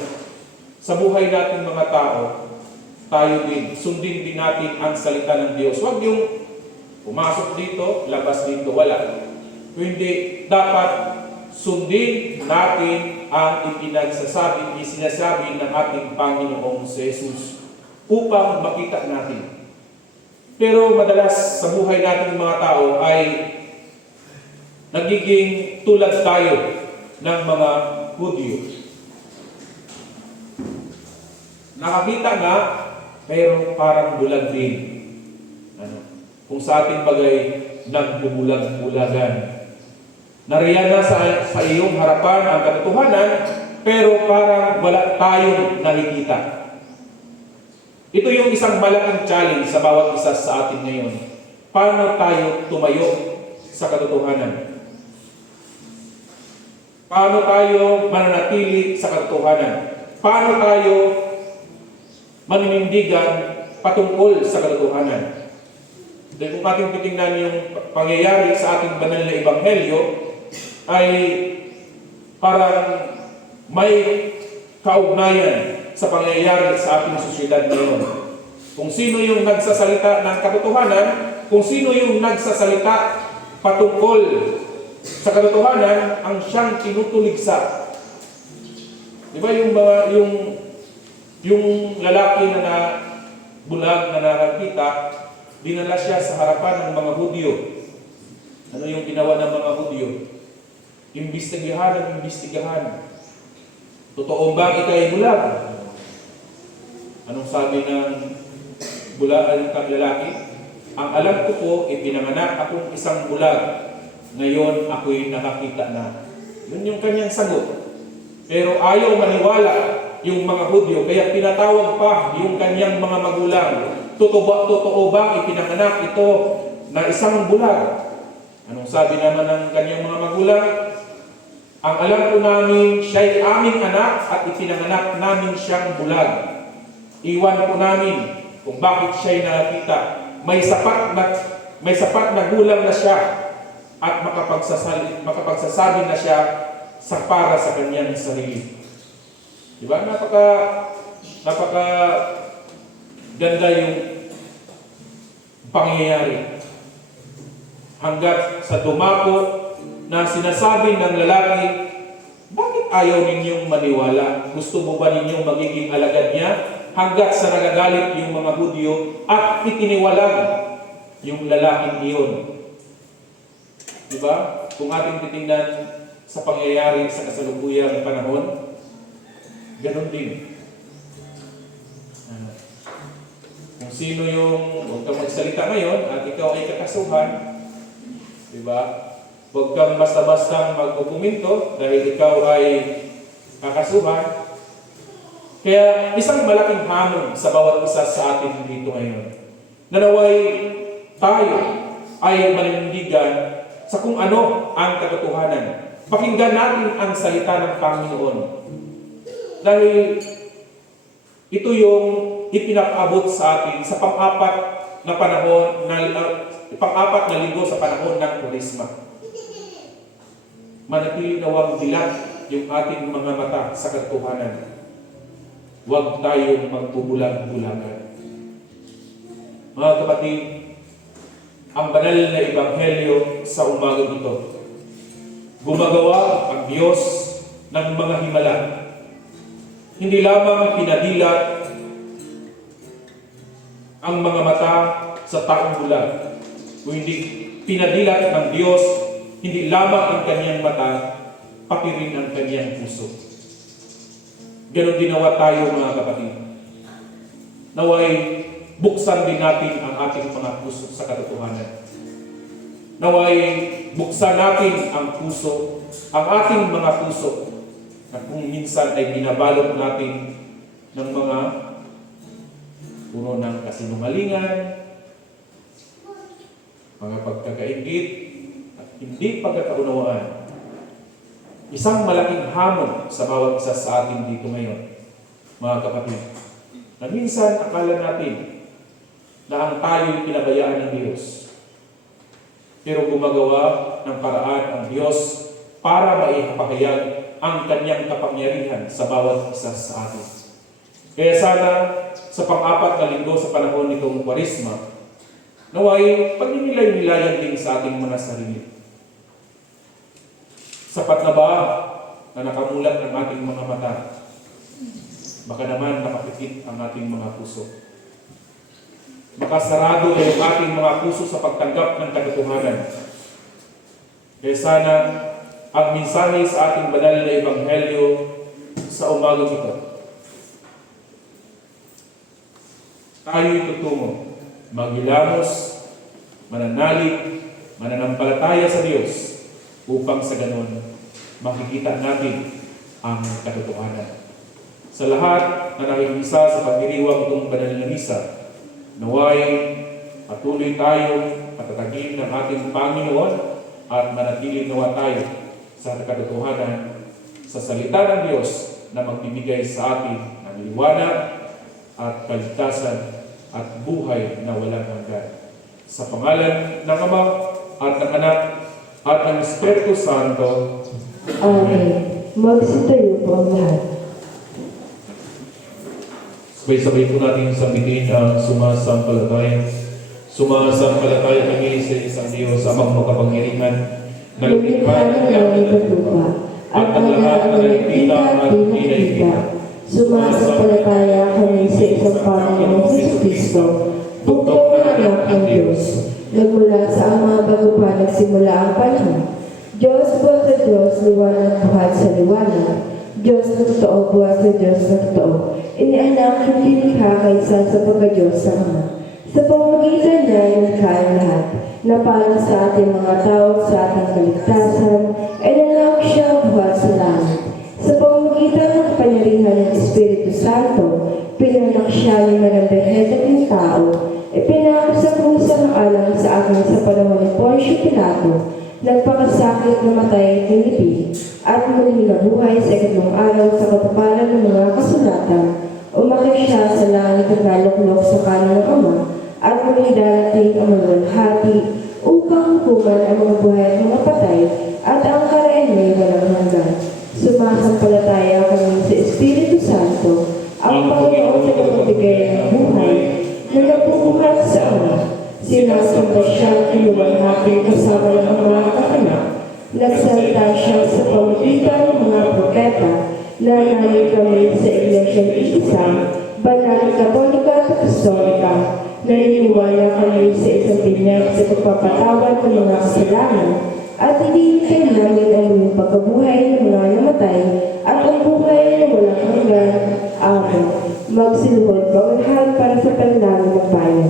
Sa buhay nating mga tao, tayo din, sundin din natin ang salita ng Diyos. Huwag yung pumasok dito, labas dito, wala. Kundi dapat sundin natin ang sinasabi ng ating Panginoong Jesus upang makita natin. Pero madalas sa buhay nating mga tao ay nagiging tulad tayo ng mga Hudyo. Nakakita nga, pero parang bulag din. Kung sa ating bagay, nagbubulag-bulagan. Nariyan na sa iyong harapan ang katotohanan, pero parang wala tayong nakikita. Ito yung isang malaking challenge sa bawat isa sa atin ngayon. Paano tayo tumayo sa katotohanan? Paano tayo mananatili sa katotohanan? Paano tayo maninindigan patungkol sa katotohanan? Dahil kung ating titingnan yung pangyayari sa ating banal na ebanghelyo, ay parang may kaugnayan sa pangyayari sa ating sosyedad ngayon. Kung sino yung nagsasalita ng katotohanan, kung sino yung nagsasalita patungkol sa katotohanan, ang siyang tinutuligsa. Di ba yung lalaki na bulag na nakakita, dinala siya sa harapan ng mga Hudyo. Ano yung ginawa ng mga Hudyo? Imbestigahan. Totoo bang ikay bulag? Anong sabi ng lalaki? Ang alam ko po, ipinanganak akong isang bulag. Ngayon, ako'y nakakita na. Yun yung kanyang sagot. Pero ayaw maniwala yung mga Hudyo, kaya pinatawag pa yung kanyang mga magulang. Totoo ba ipinanganak ito na isang bulag? Anong sabi naman ng kanyang mga magulang? Ang alam ko namin, siya'y aming anak at ipinanganak namin siyang bulag. Iwan ko namin kung bakit siya'y nakakita. May sapat na gulang na siya at makapagsasabi na siya sa para sa kanyang sarili. Diba? Napaka ganda yung pangyayari. Hanggat sa dumako na sinasabi ng lalaki, bakit ayaw ninyong maniwala? Gusto mo ba ninyong magiging alagad niya? Hanggat sa nagagalit yung mga Hudyo at itiniwalag yung lalaking iyon. Diba? Kung ating titingnan sa pangyayari sa kasalukuyang panahon, ganun din. Kung sino yung, huwag kang magsalita ngayon at ikaw ay kakasuhan, diba? Huwag kang basta-basta magkukuminto dahil ikaw ay kakasuhan. Kaya isang malaking hamon sa bawat isa sa atin dito ngayon. Nanaway tayo ay maninindigan sa kung ano ang katotohanan. Pakinggan natin ang salita ng Panginoon. Dahil ito yung ipinapaabot sa atin sa pang-apat na panahon, pang-apat na linggo sa panahon ng Purisma. Manatili na wag dilat yung ating mga mata sa katotohanan. Huwag tayong magbubulag-bulagan. Mga kapatid, ang banal na ebanghelyo sa umagang ito, gumagawa ang Diyos ng mga himala. Hindi lamang pinadilat ang mga mata sa taong bulag, kundi pinadilat ng Diyos hindi lamang ang kanyang mata, pati rin ang kanyang puso. Ganon ginawa tayo mga kapatid. Naway buksan din natin ang ating mga puso sa katotohanan. Naway buksan natin ang puso, ang ating mga puso, na kung minsan ay binabalot natin ng mga puro ng kasinungalingan, mga pagkakaingit, at hindi pagkakaunawaan. Isang malaking hamon sa bawat isa sa atin dito ngayon, mga kapatid, na minsan akala natin na ang tayo'y pinabayaan ng Diyos. pero gumagawa ng paraan ang Diyos para maipahayag ang kanyang kapangyarihan sa bawat isa sa atin. Kaya sana sa pang-apat na linggo sa panahon nitong Kwaresma, naway pagninilay-nilayan din sa ating mga sarili. Sapat na ba na nakamulat ng ating mga mata? Baka naman nakapikit ang ating mga puso. Makasarado yung ating mga puso sa pagtanggap ng katotohanan. Kaya sana ang mensahe sa ating banal na Ebanghelyo sa umagang ito, tayo'y tutungo, maghilamos, mananalig, mananampalataya sa Diyos upang sa ganon makikita natin ang katotohanan. Sa lahat na nakikisa sa pagdiriwang itong banal na misa, naway patuloy tayong patatagin ng ating Panginoon at manatili nawa tayo sa katotohanan sa salita ng Diyos na magbibigay sa atin ng liwanag at kaligtasan at buhay na walang hanggan. Sa pangalan ng Ama at ng Anak at ng Espiritu Santo. Amen. Magsitayo po ang lahat. Sabay-sabay po natin sambitin ang sumasampalataya. Sumasampalataya kami sa isang Diyos, Amang makapangyarihan, na Lumikha ng langit at lupa, at ang lahat na nakikita at di nakikita. Sumasampalataya kami sa isang Panginoong Jesucristo, bugtong na anak ng Diyos, nagmula sa Ama bago pa nagsimula ang panahon. Diyos buhat sa Diyos, liwanag buhat sa liwanag. Diyos na totoo buhat sa Diyos na totoo. Inianak hindi likha kaysa sa pagka-Diyos sa Ama. Sa pamamagitan niya, inikha ang lahat, na para sa ating mga tao at sa ating kaligtasan, ay nangyayari siya buhat sa langit. Sa pamamagitan ng kapangyarihan ng Espiritu Santo, pinanak siya ni Maria ng tao, ipinakap sa pusa ng alang sa akin sa panahon ni Poncio Pilato, nagpakasakit na matay at nilipid, at muling nabuhay sa ikatlong araw sa katuparan ng mga kasulatan. Umakyat siya sa langit at naluklok sa kanan ng Ama, at muling darating ang maluwalhati upang hukuman ang mga buhay at mga patay, at ang karaan niya ay walang hanggan. Sumasampalataya kami sa Espiritu Santo, ang Panginoon na nagbibigay ng buhay, na nagbubuhat sa Ama. Sinasamba siya at luwalhati kasama ng mga kaanak. Nagsalita siya sa pamamagitan ng mga propeta, nanalig kami sa Iglesia ng Isa, Banal, Katolika at Apostolika. Naniniwala kami sa isang binyag sa pagpapatawad ng mga kasalanan at hinihintay namin ang iyong pagkabuhay ng mga namatay at ang buhay na walang hanggan. Amen. Magsiluhod po ang lahat para sa panalangin ng bayan.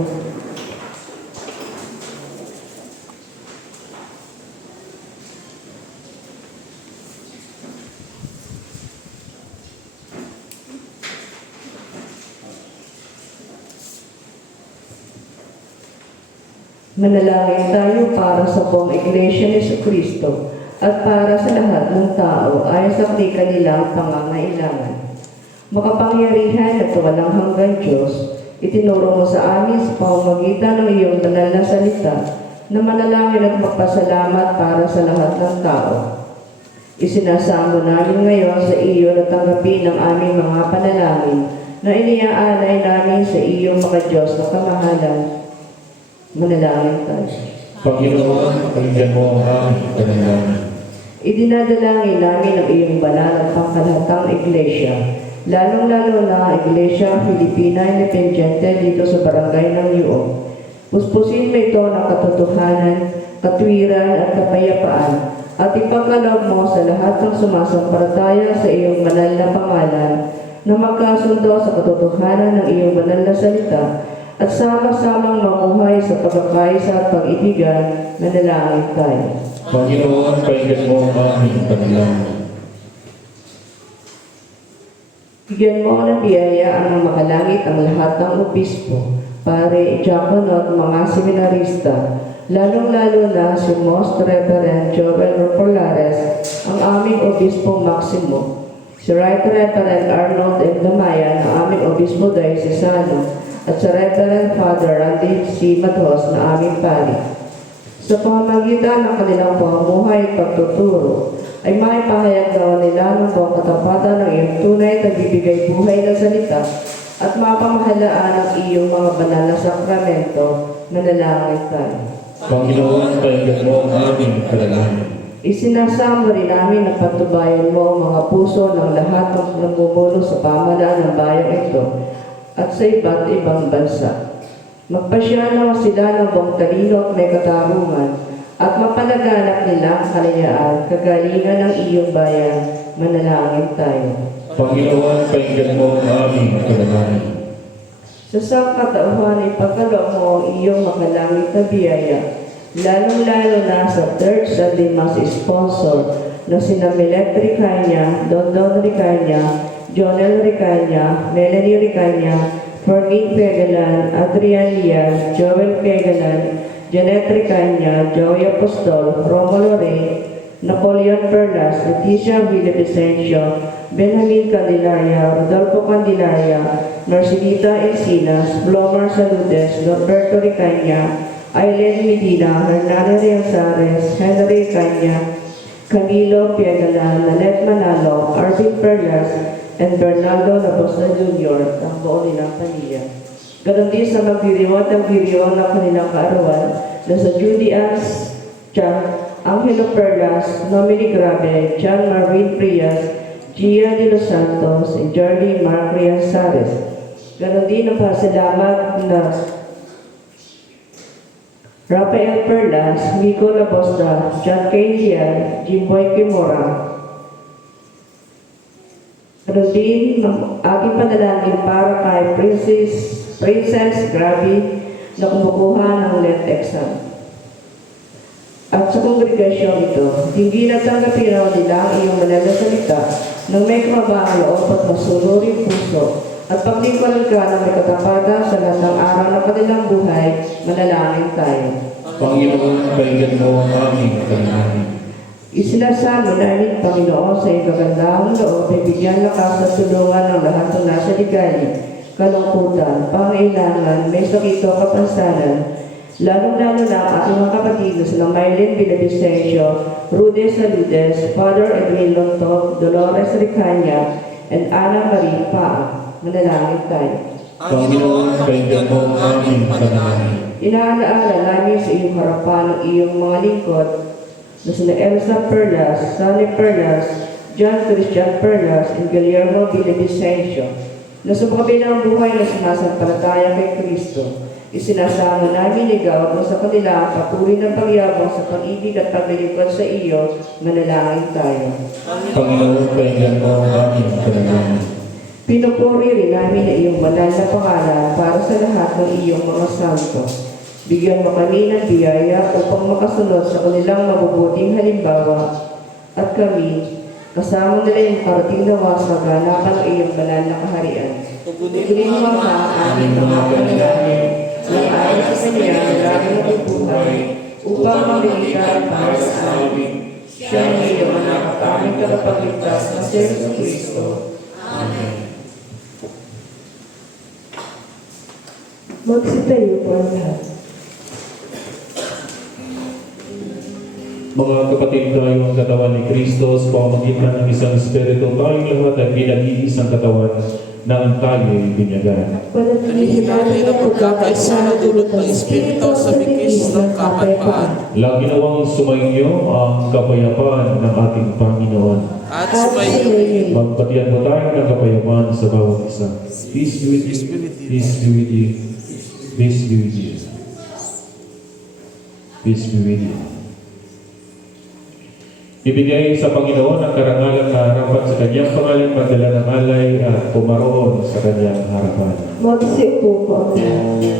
Manalangin tayo para sa buong Iglesia ni Jesucristo at para sa lahat ng tao ayon sa kanilang pangangailangan. Makapangyarihan at walang hanggan Diyos, itinuro mo sa amin sa pamamagitan ng iyong banal na salita na manalangin at magpasalamat para sa lahat ng tao. Isinasamo namin ngayon sa iyo na tanggapin ang aming mga panalangin na iniaalay namin sa iyong maka-Diyos na kamahalan. Manalangin tayo. Panginoon, pakinggan mo ang aming panalangin. Idinadalangin namin ang iyong banal at pangkalahatang iglesia, lalong-lalo na Iglesia Filipina Independiente dito sa barangay ng Yuon. Puspusin mo ito ng katotohanan, katwiran at kapayapaan, at ipagkaloob mo sa lahat ng sumasampalataya sa iyong banal na pangalan na magkasundo sa katotohanan ng iyong banal na salita at sama-samang mamuhay sa pagkakaisa at pag-ibigan. Manalangin tayo. Panginoon, pakinggan mo ang aming panalangin. Bigyan mo ng biyaya ang makalangit ang lahat ng obispo, pare, diakono at mga seminarista, lalong-lalo na si Most Reverend Joel Rocolares, ang aming obispo Maximo, si Right Reverend Arnold M. Damayan, ang aming obispo diocesano, at si Reverend Father Randy C. Madhos na aming pari. Sa pamamagitan ng kanilang pamumuhay at pagtuturo, ay maipahayag daw nila ng buong katapatan ng iyong tunay at nagbibigay buhay na salita at mapamahalaan ang iyong mga banal na sakramento. Manalangin tayo. Panginoon, painggan mo ang aming panalangin. Isinasamo rin namin na patubayan mo ang mga puso ng lahat ng namumuno sa pamahalaan ng bayang ito at sa iba't ibang bansa. Magpasya naman sila ng buong talino at may katarungan at mapalaganap nila ang kalayaan, kagalingan ng iyong bayan. Manalangin tayo. Panginoon, painggan mo ang aming panalangin. Sa sangkatauhan ay pagkaloob mo ang iyong makalangit na biyaya, lalong-lalo na sa Third Sunday Mass sponsor na sina Milet Ricanya, Dondon Ricanya, Jonel Ricanya, Melanie Ricanya, Fermin Pegalan, Adrian Lian, Joel Pegalan, Janet Ricanya, Joey Apostol, Romulo Rey, Napoleon Perlas, Leticia Villavicencio, Benjamin Candelaria, Rodolfo Candelaria, Marcelita Encinas, Blomar Saludes, Norberto Ricanya, Aileen Medina, Hernani Riazares, Henry Ricanya, Camilo Piegalan, Nanette Manalo, Arvin Perlas, and Bernardo Labosa Jr., ang buo nilang pamilya. Ganon din sa magdiriwang ng ng kanilang kaarawan na sa Judy Ann Angelo Perlas, Nomini Grabe, John Marvin Prias, Gia de los Santos, and Jordi Mark Riazares. Ganon din ang pasalamat na Rafael Perlas, Miko Labosta, John Kailian, Jimboy Kimura. Ganon din ang aking panalangin para kay Princess Grabe na kumukuha ng LET exam. At sa kongregasyon ito, hindi natanggapin raw nila ang iyong banal na salita nang may kamabang loob at masunuring puso at paglingkuran ka ng may katapatan sa lahat ng araw ng kanilang buhay. Manalangin tayo. Panginoon, painggan mo ang aming panalangin. Isinasamo namin, Panginoon, sa iyong kagandahang loob ay bigyan lakas at tulungan ng lahat ng nasa ligali, kalungkutan, pangailangan, may sakit o kapansanan, lalong-lalo na ang ating mga kapatid na sila Mylene Villavicencio, Rude Saludes, Father Edwin Lontog, Dolores Ricanya, and Ana Marie Paa. Manalangin tayo. Panginoon, painggan mo ang aming panalangin. Inaalaala namin sa iyong harapan ng iyong mga lingkod na sila Elsa Perlas, Sonny Perlas, John Christian Perlas, and Guillermo Villavicencio, na sa kabilang buhay na sinasampalataya kay Kristo. Isinasama namin ikaw sa kanila ang patuloy ng pagyabang sa pag-ibig at paglilingkod sa iyo. Manalangin tayo. Panginoon, painggan mo ang aming panalangin. Pinupuri rin namin ang iyong banal na pangalan para sa lahat ng iyong mga santo. Bigyan mo kami ng biyaya upang makasunod sa kanilang mabubuting halimbawa at kami, kasama nila yung parating nawa sa ganapan ng iyong banal na kaharian. Tugunin mo ang aming mga panalangin ng ayon sa kanya na lagi nabubuhay upang mamilikan para sa amin. Siya ang iyong anak at aming tagapagligtas na si Jesus Cristo. Amen. Magsitayo po ang lahat. Mga kapatid, tayo ang katawan ni Kristo sa pamamagitan ng isang Espiritu. Tayong lahat ay pinag-iisang katawan na ang tayo'y binyagan. Panatigin natin ang pagkakaisa na dulot ng Espiritu sa bigis ng kapayapaan. Lagi nawang sumainyo ang kapayapaan ng ating Panginoon. At sumayin Magpatiyan po tayo ng kapayapaan sa bawat isa. Peace be with you. Peace be with you. Peace be with you. Peace be with you. Ibigay sa Panginoon ang karangalan na harapan sa kanyang pangalan, magdala ng alay at pumaroon sa kanyang harapan. Magsiupo po ang lahat.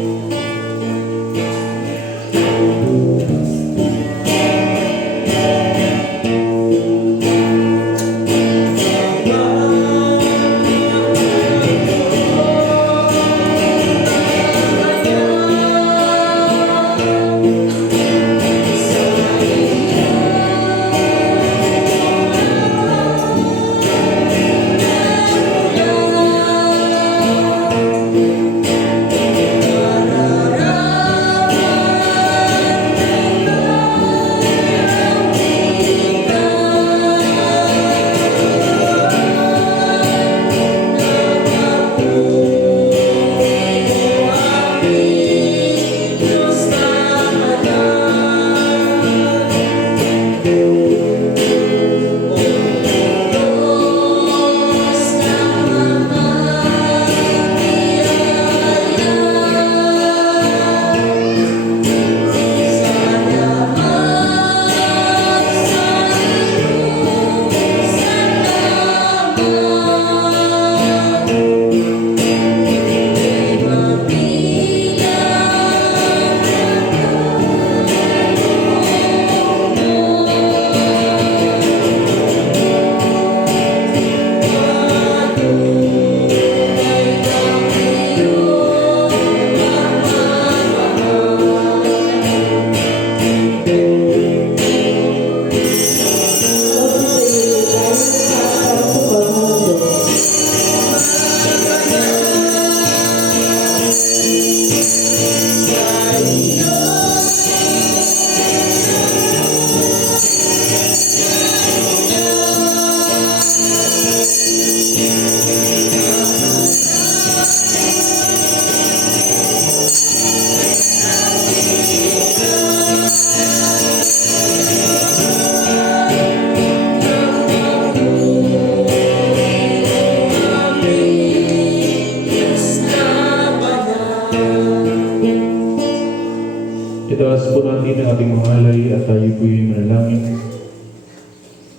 Itaas po natin ang ating mahalay at tayo po'y manalangin.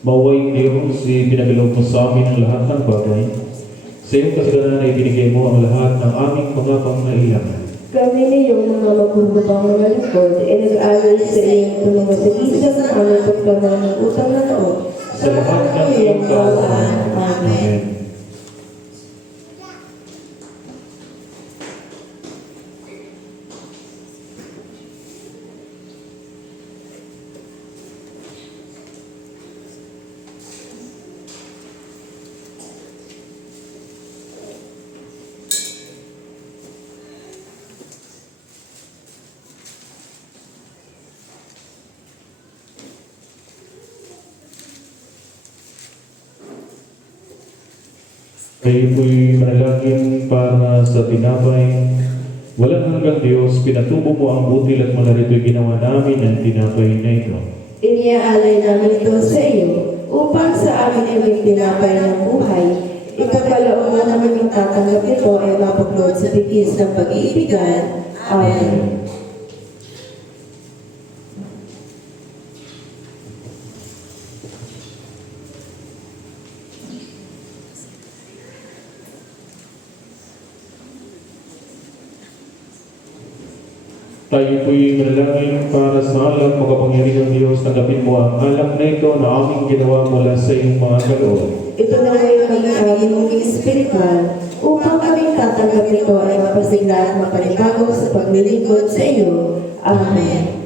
Maway Diyos, pinagalaw mo sa amin ang lahat ng bagay. Sa iyong kasalanan ay binigay mo ang lahat ng aming mga pangailangan. Kami niyong mga magugubang mga lingkod ay nag-aalay sa iyong tulungasagisan ng aming pagkaroon ng utang na loob. Sa lahat ng iyong kaawaan. Amen. Kayo po'y manalangin para sa tinapay. Walang hanggang Diyos, pinatubo mo ang butil at mula rito'y ginawa namin ang tinapay na ito. Iniaalay namin ito sa iyo upang sa amin ay maging tinapay ng buhay. Ipagkaloob mo namin yung tatanggap nito ay mapaglod sa bigis ng pag-iibigan. Amen. Tayo po'y manalangin para sa alam makapangyarihang Diyos. Tanggapin mo ang alak na ito na aming ginawa mula sa iyong mga kaloob. Ito na ngayon ang aming maging espiritual upang kaming tatanggap nito ay mapasigla at mapanibago sa paglilingkod sa iyo. Amen.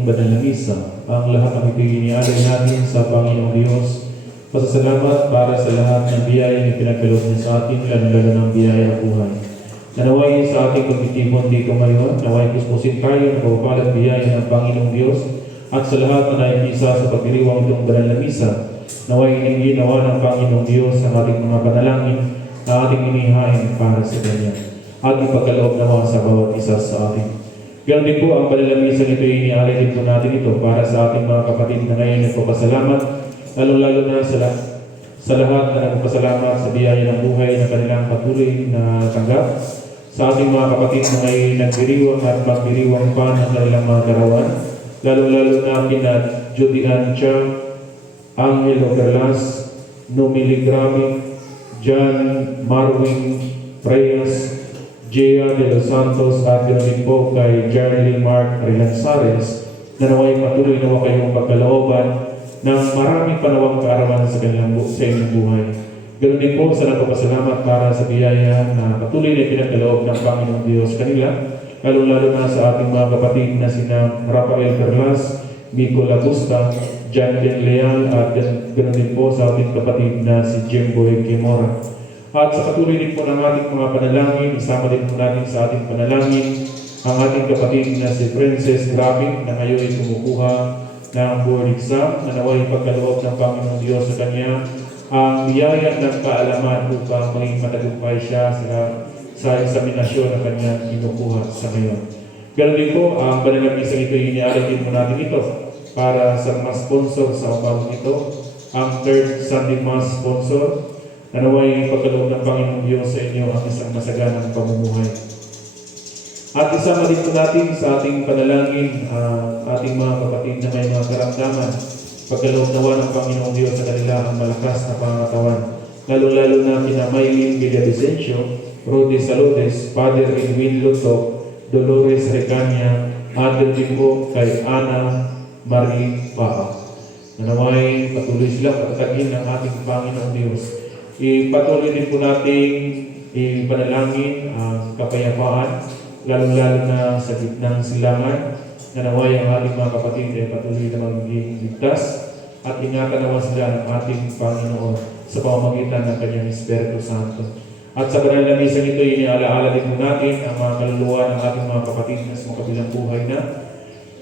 itong banal na misa. Ang lahat ng ito'y inialay natin sa Panginoong Diyos. Pasasalamat para sa lahat ng biyaya na pinagkaloob niya sa atin, lalo-lalo ng biyaya ng buhay. Nanaway sa ating pagtitipon dito ngayon, naway puspusin tayo ng kapapalat biyaya ng Panginoong Diyos at sa lahat na naipisa sa pagdiriwang itong banal na misa, naway iniginawa ng Panginoong Diyos ang ating mga panalangin na ating inihain para sa Kanya at ipagkaloob nawa sa bawat isa sa atin. Ganon din po ang banal na misa nito, inialay din po natin ito para sa ating mga kapatid na ngayon nagpapasalamat, lalo-lalo na sa lahat na nagpapasalamat sa biyaya ng buhay na kanilang patuloy na tanggap. Sa ating mga kapatid na ngayon nagdiriwang at magdiriwang pa ng kanilang mga karawan, lalo-lalo na kina Judy Ancha, Angel Oberlas, Numili Grami, John Marwin Reyes, Gia de los Santos at ganoon po kay Jarly Mark Rilanzares na naway patuloy nawa kayong pagkalooban ng maraming panawang kaarawan sa inyong buhay. Ganoon din po sa nagpapasalamat para sa biyaya na patuloy na pinagkaloob ng Panginoong Diyos kanila, lalo-lalo na sa ating mga kapatid na sina Rafael Perlas, Miko Lagusta, John Den Leal at ganoon din po sa ating kapatid na si Jimboy Kimora. At sa patuloy din po ng ating mga panalangin, isama din po natin sa ating panalangin ang ating kapatid na si Princess Grabing na ngayon ay kumukuha ng board exam na naway pagkaloob ng Panginoong Diyos sa kanya ang biyaya ng kaalaman upang maging matagumpay siya sa eksaminasyon na kanyang kinukuha sa ngayon. Ganon din po, ang banal na misa ito, inialay din po natin ito para sa mga sponsor sa umagang ito, ang third Sunday Mass sponsor, na naway pagkaloob ng Panginoong Diyos sa inyo ang isang masaganang pamumuhay. At isama din po natin sa ating panalangin ating mga kapatid na may mga karamdaman, pagkaloob nawa ng Panginoong Diyos sa kanila ang malakas na pangatawan, lalo-lalo na kina Maylin Villavicencio, Rudy Saludes, Father Edwin Luto, Dolores Recania, at din po kay Ana Marie Paa. Nanaway patuloy silang patatagin ng ating Panginoong Diyos. Ipatuloy din po natin ipanalangin ang kapayapaan, lalo-lalo na sa gitnang silangan, na naway ang ating mga kapatid ay patuloy na magiging ligtas at ingatan naman sila ng ating Panginoon sa pamamagitan ng Kanyang Espiritu Santo. At sa banal na misang ito, inialaala din po natin ang mga kaluluwa ng ating mga kapatid na sa kabilang buhay na,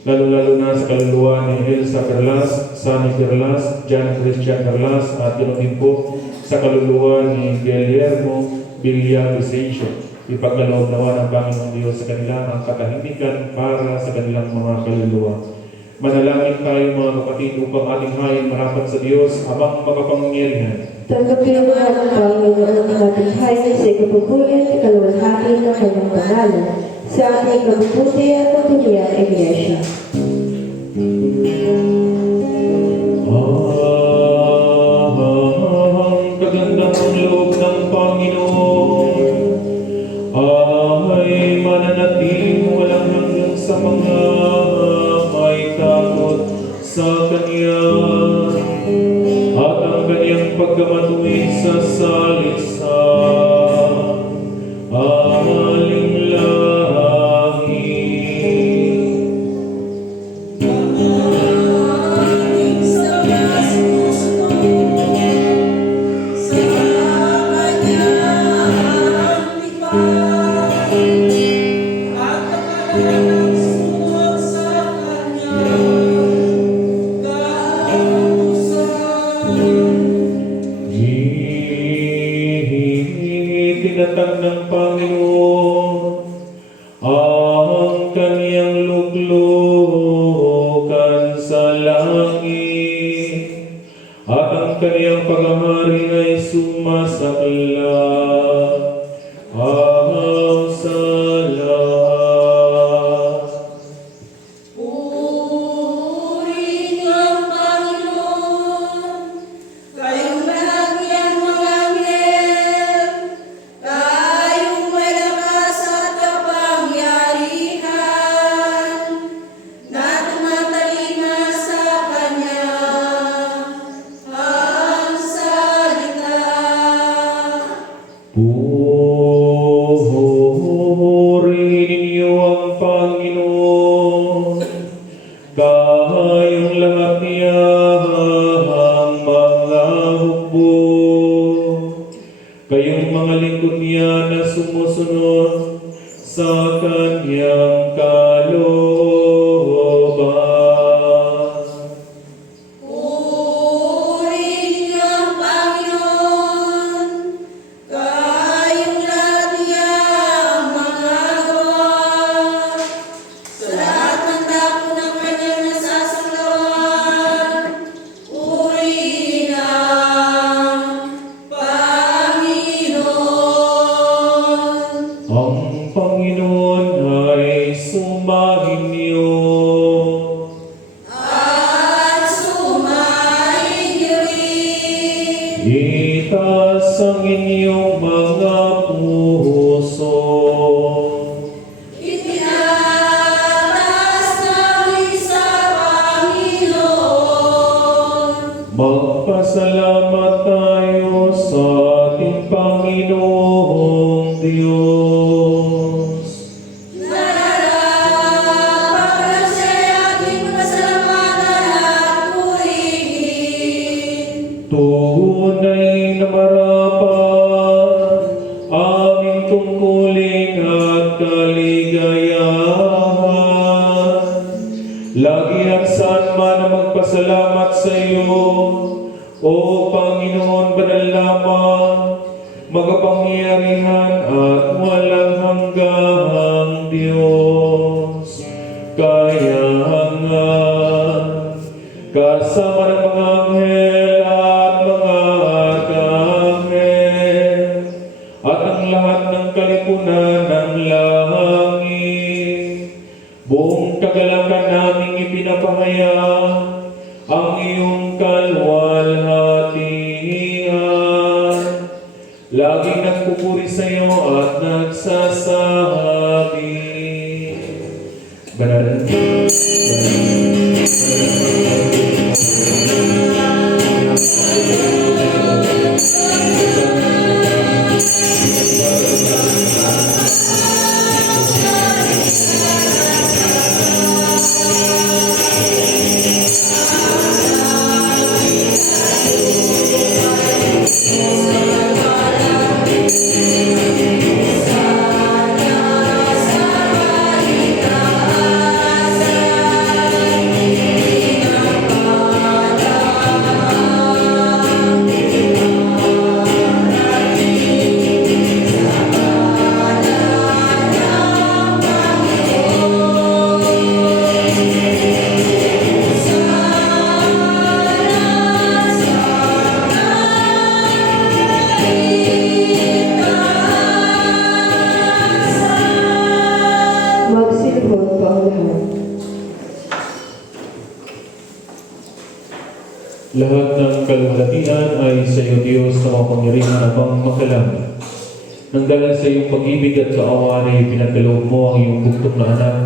lalo-lalo na sa kaluluwa ni Elsa Perlas, Sunny Perlas, John Christian Perlas, at ganoon din po sa kaluluwa ni Guillermo Villavicencio. Ipagkaloob nawa ng Panginoong Diyos sa kanila ang katahimikan para sa kanilang mga kaluluwa. Manalangin tayo mga kapatid upang ating hayin marapat sa Diyos amang makapangyarihan. Tanggapin mo ang Panginoon ang ating hayin sa ikabubuti at ikaluwalhati ng kanyang pangalan sa ating ikabubuti at patuloyang Iglesia. Kagandang loob ng Panginoon ay mananatiling walang hanggang sa mga may takot sa Kanya at ang Kanyang pagkamatuwid sa salisa aling lahi. Tinatag ng Panginoon ang Kanyang luglukan sa langit at ang Kanyang paghahari ay sumasaklap sa lahat. Purihin ang Panginoon, kayong lahat niyang mga anghel, kayong may lakas at kapangyarihan, na tumatalima sa Kanya ang salita. ang inyong mga puso. Itinataas namin sa Panginoon. Magpasalamat tayo sa ating Panginoong Diyos. Nararapat na siya'y ating pasalamatan at purihin. Tunay na marapat aming tungkulin at kaligayahan. Lagi at saan man na magpasalamat sa iyo, O Panginoon, banal lamang, magapangyarihan at walang hanggang Diyos. Kaya nga, kasama ng mga anghel at mga arkanghel, at ang lahat ng kalipunan ng langit, buong kagalakan naming ipinapahaya ang iyong kalwalhatian. Laging nagpupuri sa iyo at nagsasabi, Banal, Magsilbon po ang lahat. lahat ng kalwalhatian ay sa iyo, Diyos, na mapangyarihan abang makalangit. Nang dahil sa iyong pag-ibig at kaawan ay pinagkaloob mo ang iyong bugtong na anak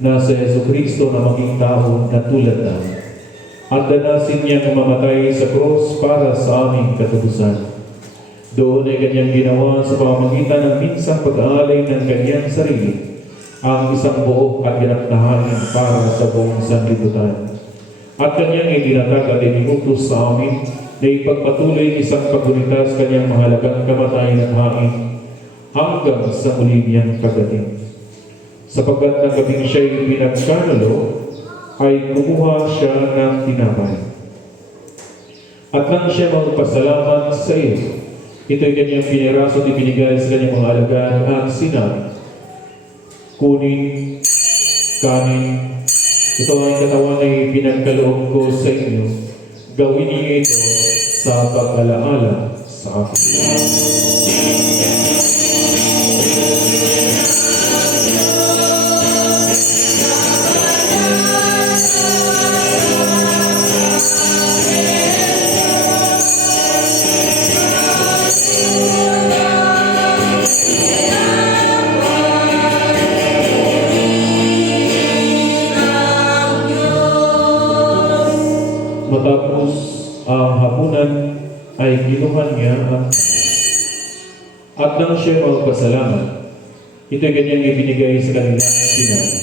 na sa Jesucristo na maging tao na tulad namin. At danasin niya na mamatay sa krus para sa aming katubusan. Doon ay kanyang ginawa sa pamamagitan ng minsang pag-aalay ng kanyang sarili, ang isang buo at ginaktahanan para sa buong sanlibutan. At kanyang itinatag at iniutos sa amin na ipagpatuloy isang pagbunitas kanyang mahalagang kamatayan at hain hanggang sa muli niyang pagdating. Sapagkat ng gabing siya'y pinagkanulo, ay kumuha siya ng tinapay. At nang siya magpasalamat sa iyo, ito'y kanyang piniraso at ibinigay sa kanyang mga alagad at sinabi, Kunin, kanin, ito ang katawan ay pinagkaloob ko sa inyo. Gawin niyo ito sa pag-alaala sa akin. Matapos ang hapunan ay kinuha niya ang at nang siya magpasalamat, ito'y kanyang ibinigay sa kanilang sinabi,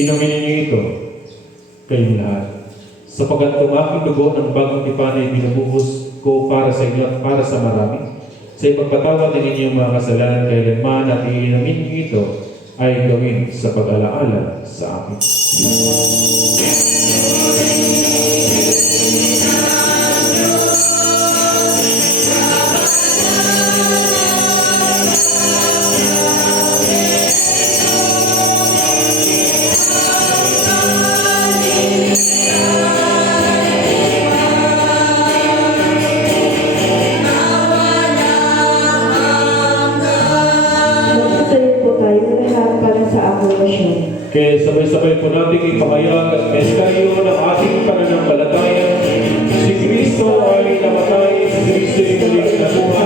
Inumin niyo ito, kayong lahat, sapagkat ang aking dugo ng bagong tipan ay binubuhos ko para sa inyo at para sa marami. Sa ipagpatawad din inyong mga kasalanan kailanman at iinumin niyo ito ay gawin sa pag-alaala sa akin. Magtatayo po tayo lahat para sa adoration. Kaya sabay-sabay po natin ipahayag at misteryo ng ating pananampalataya. Si Kristo ay namatay, si Kristo ay muling nabuhay.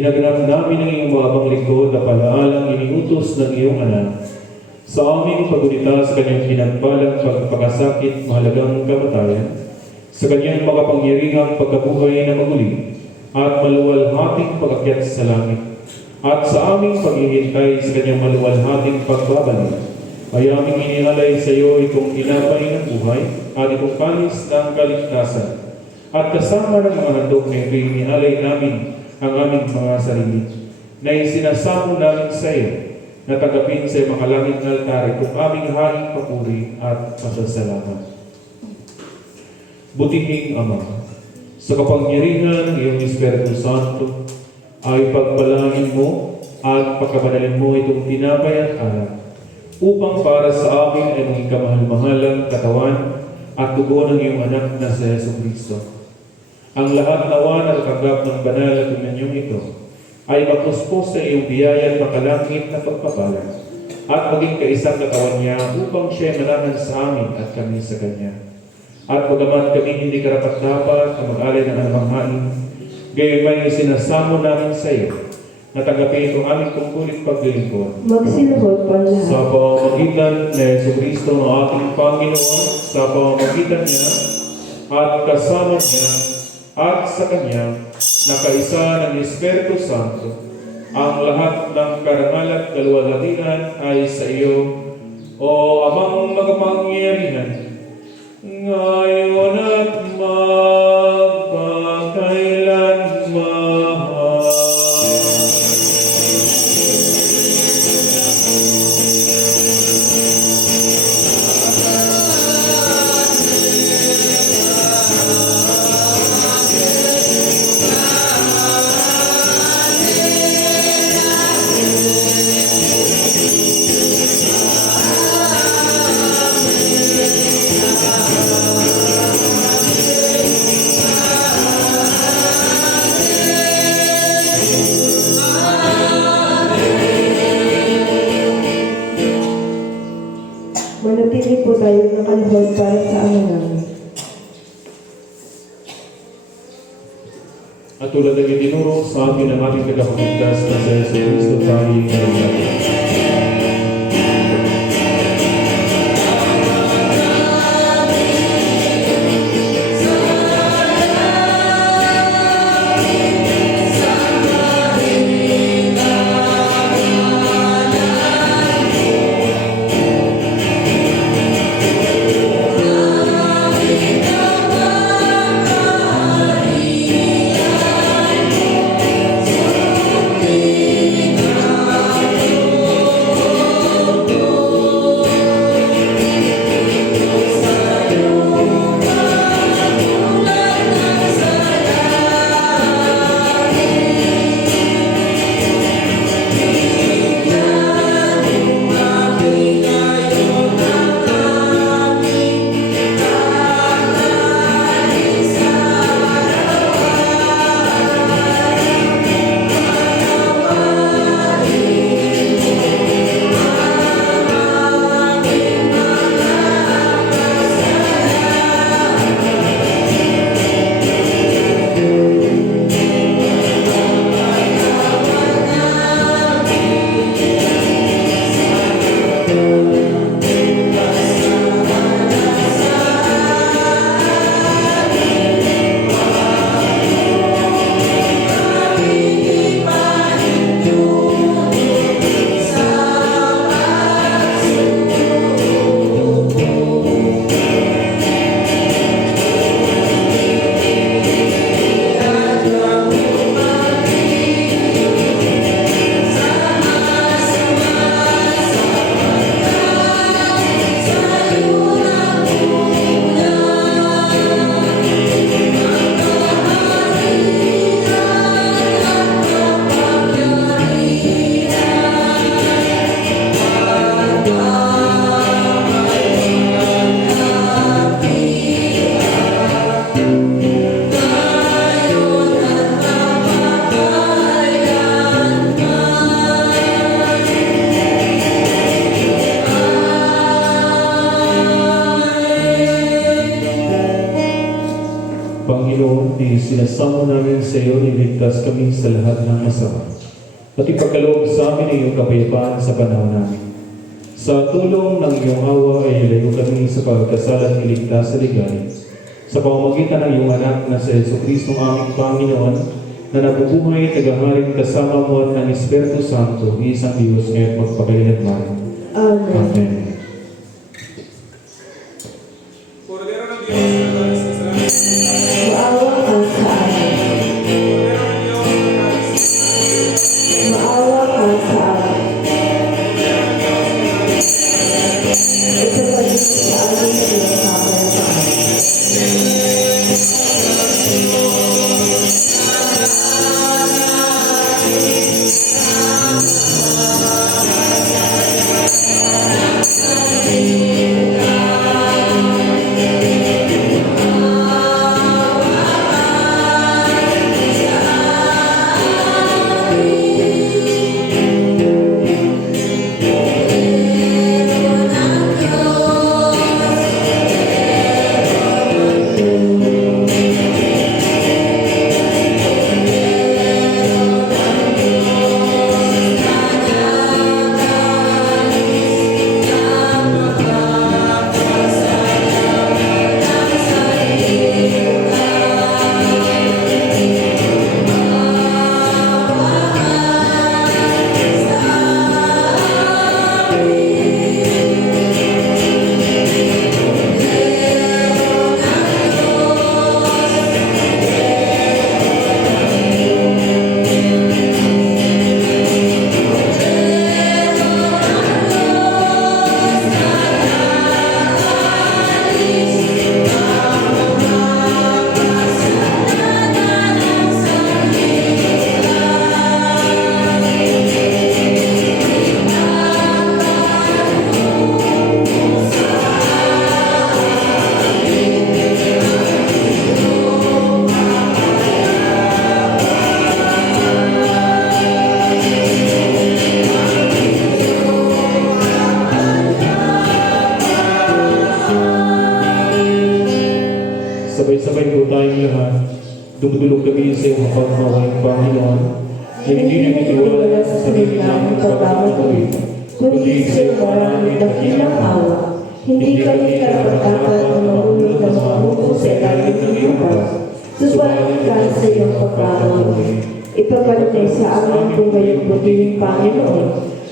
Ginaganap namin ang iyong mababang lingkod na palaalang iniutos ng iyong anak sa aming paggunita sa kanyang pinagbalang pagpapakasakit, mahalagang kamatayan, sa kanyang makapangyarihang pagkabuhay na maguli at maluwalhating pag-akyat sa langit, at sa aming paghihintay sa kanyang maluwalhating pagbabalik, ay aming inialay sa iyo itong tinapay ng buhay at itong kanis ng kaligtasan, at kasama ng mga handog na ito inialay namin ang aming mga sarili, na isinasamo namin sa iyo, na tagapin sa iyong makalangit na altar itong aming haring papuri at pasasalamat. Butihing Ama, sa kapangyarihan ng iyong Espiritu Santo, ay pagpalangin mo at pagkabanalin mo itong tinapay at alak, upang para sa amin ay maging kamahal-mahalang katawan at dugo ng iyong anak na si Jesucristo. Ang lahat nawa na nakatanggap ng banal at inyong ito ay magpuspos sa iyong biyaya at makalangit na pagpapala, at maging kaisang katawan niya upang siya mananan sa amin at kami sa Kanya. At bagamat kami hindi karapat-dapat na mag-alay ng anumang hain, gayon may sinasamo namin sa iyo, na tanggapin itong aming tungkulit paglilingkod. Magsilahod pa lahat. Sa pamamagitan ni Jesucristo ng ating Panginoon, sa pamamagitan niya at kasama niya at sa Kanya, na kaisa ng Espiritu Santo, ang lahat ng karangal at kaluwalhatian ay sa iyo, O Amang makapangyarihan, ngayon at magpakailanman. Manatili po tayo nakaluhod para sa ama namin. At tulad ng itinuro sa atin ang ating tagapagligtas na sa Jesucristo tayo ngayon. Pagdasal namin sa iyo, iligtas kami sa lahat ng masama. At ipagkaloob sa amin ang iyong kapayapaan sa panahon namin. Sa tulong ng iyong awa ay ilayo kami sa pagkasal at iligtas sa ligalig. Sa pamamagitan ng iyong anak na si Jesucristo aming Panginoon, na nabubuhay, tagaharing kasama mo at ng Espiritu Santo, isang Diyos ngayon magpakailanman. Amen. Amen. Cordero ng Diyos, nagalis sa salamat. Maawa ka sa amin. Cordero ng Diyos, nagalis Maawa ka sa amin. Ipagpalito sa amin ang iyong kapayapaan. Sabay-sabay po tayong lahat. Dumudulog kami sa iyong pagmamahal, Panginoon, na hindi nagtitiwala sa sarili naming pagkakamali, kundi sa iyong maraming dakilang awa. Hindi kami karapat-dapat na mahulog ng mga muko sa ilalim ng iyong pag. Subalit ka sa iyong pagkakamali. Ipagkalagay sa amin kung ngayong butihing Panginoon,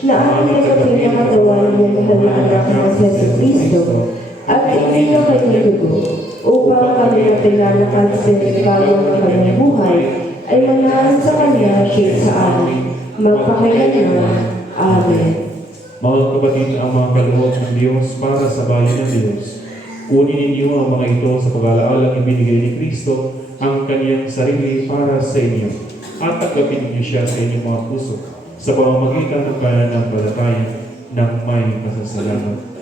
na aming nagkating katawan ng mahal na anak ng Jesucristo, at hindi na kanyang dugo, upang kami na pinalakad sa nagkawang ng kanyang buhay, ay manahan sa kanya siya sa amin. Magpakailanman. Amen. Mga kapatid, ang mga kaloob ng Diyos para sa bayan ng Diyos. Kunin ninyo ang mga ito sa pag-alaalang ibinigay ni Kristo ang kanyang sarili para sa inyo. At tanggapin niyo siya sa inyong mga puso sa pamamagitan ng pananampalataya ng may pasasalamat.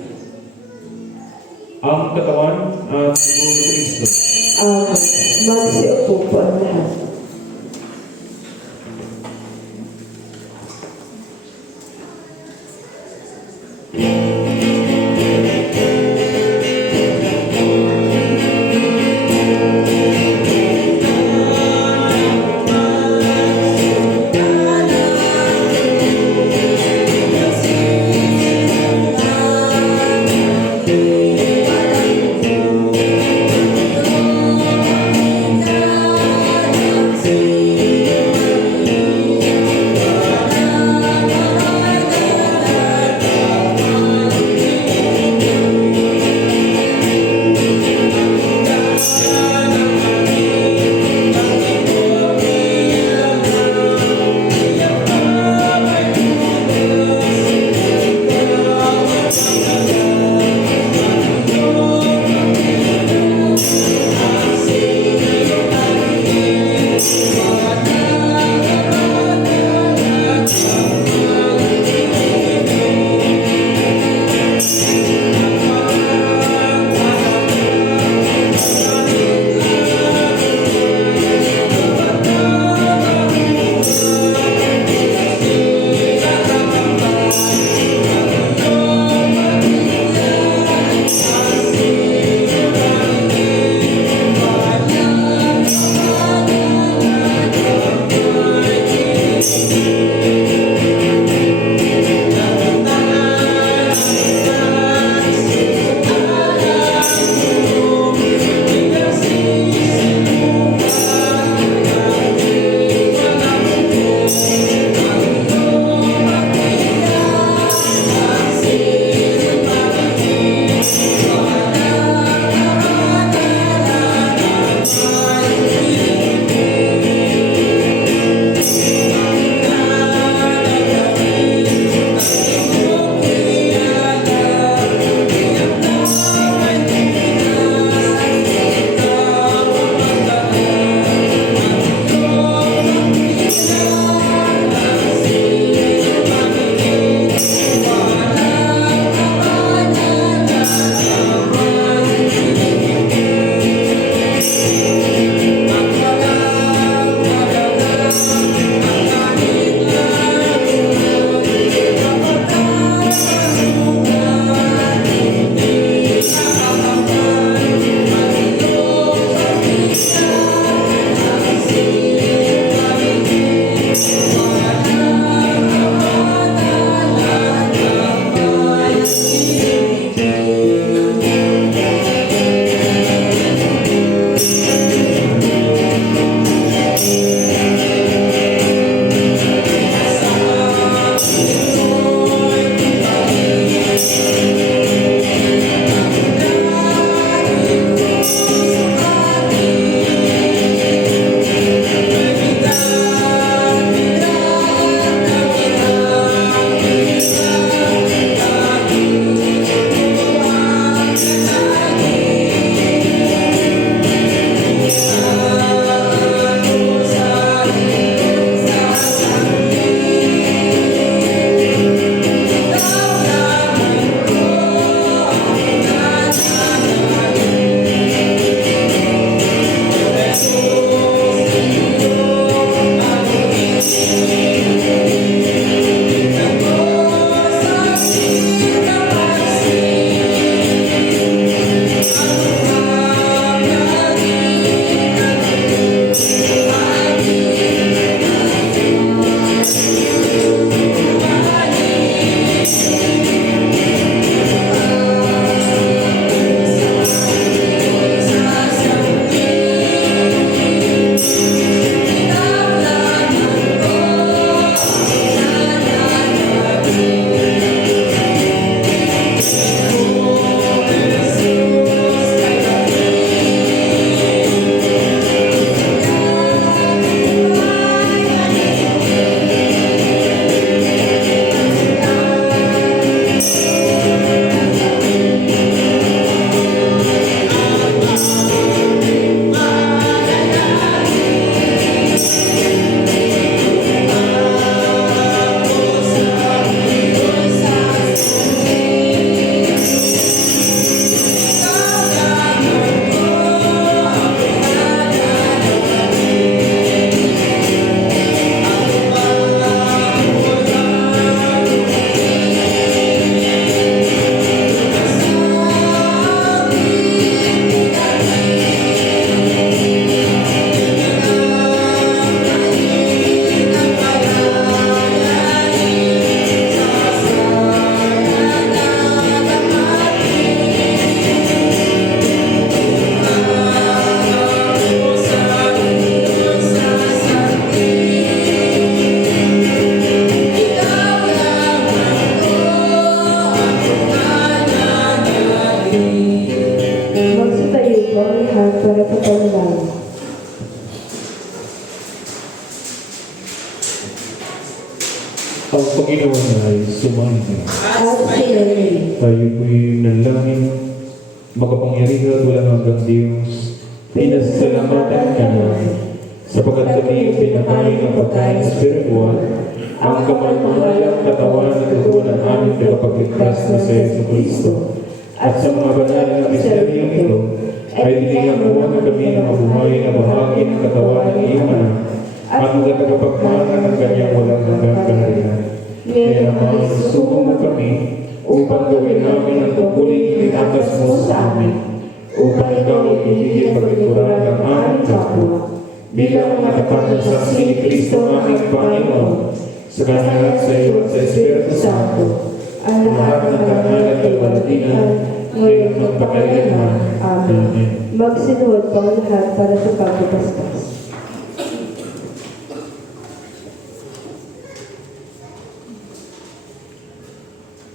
Ang katawan at dugo ni Kristo. Amen. Magsiupo po ang lahat. Amen. ay sumainyo. At sinayari. Tayo po'y nanalangin, makapangyarihan at walang hanggang Diyos, pinasasalamatan ka namin, sapagkat kami pinakain ng pagkain spiritual, ang kamalmahalang katawan at dugo ng aming tagapagligtas na sa Jesucristo. At sa mga banal na misteryong ito, ay binigyan mo na kami ng mabuhay na bahagi ng katawan ng iyong anak, at magtagapagmana ng kanyang walang hanggang kaharian. Kaya naman, suko mo kami upang gawin namin ang tungkuling itinatas mo sa amin, upang ikaw ibigay pagkikuran ng aming kapwa, bilang mga tapat na saksi ni Kristo aming Panginoon, sa Kanya at sa iyo at sa Espiritu Santo, ang lahat ng kanal at kalwalatian, ngayon magpakailanman. Amen. Magsinuod po ang lahat para sa pagbubasbas.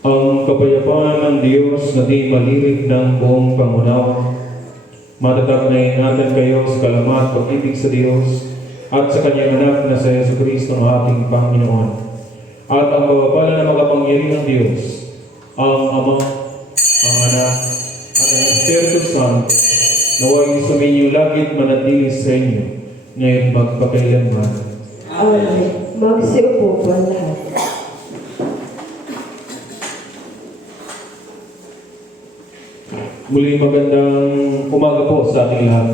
Ang kapayapaan ng Diyos na di malirik ng buong pangunawa, matatag na ingatan kayo sa kalamat at pag-ibig sa Diyos at sa Kanyang anak na sa Jesucristo ng ating Panginoon. At ang kababala na makapangyarihang Diyos, ang Ama, ang Anak, at ang Espiritu Santo, naway suminyo lagit manatili sa inyo, ngayon magpakailanman. Amen. Magsiupo po ang lahat. Muli magandang umaga po sa ating lahat.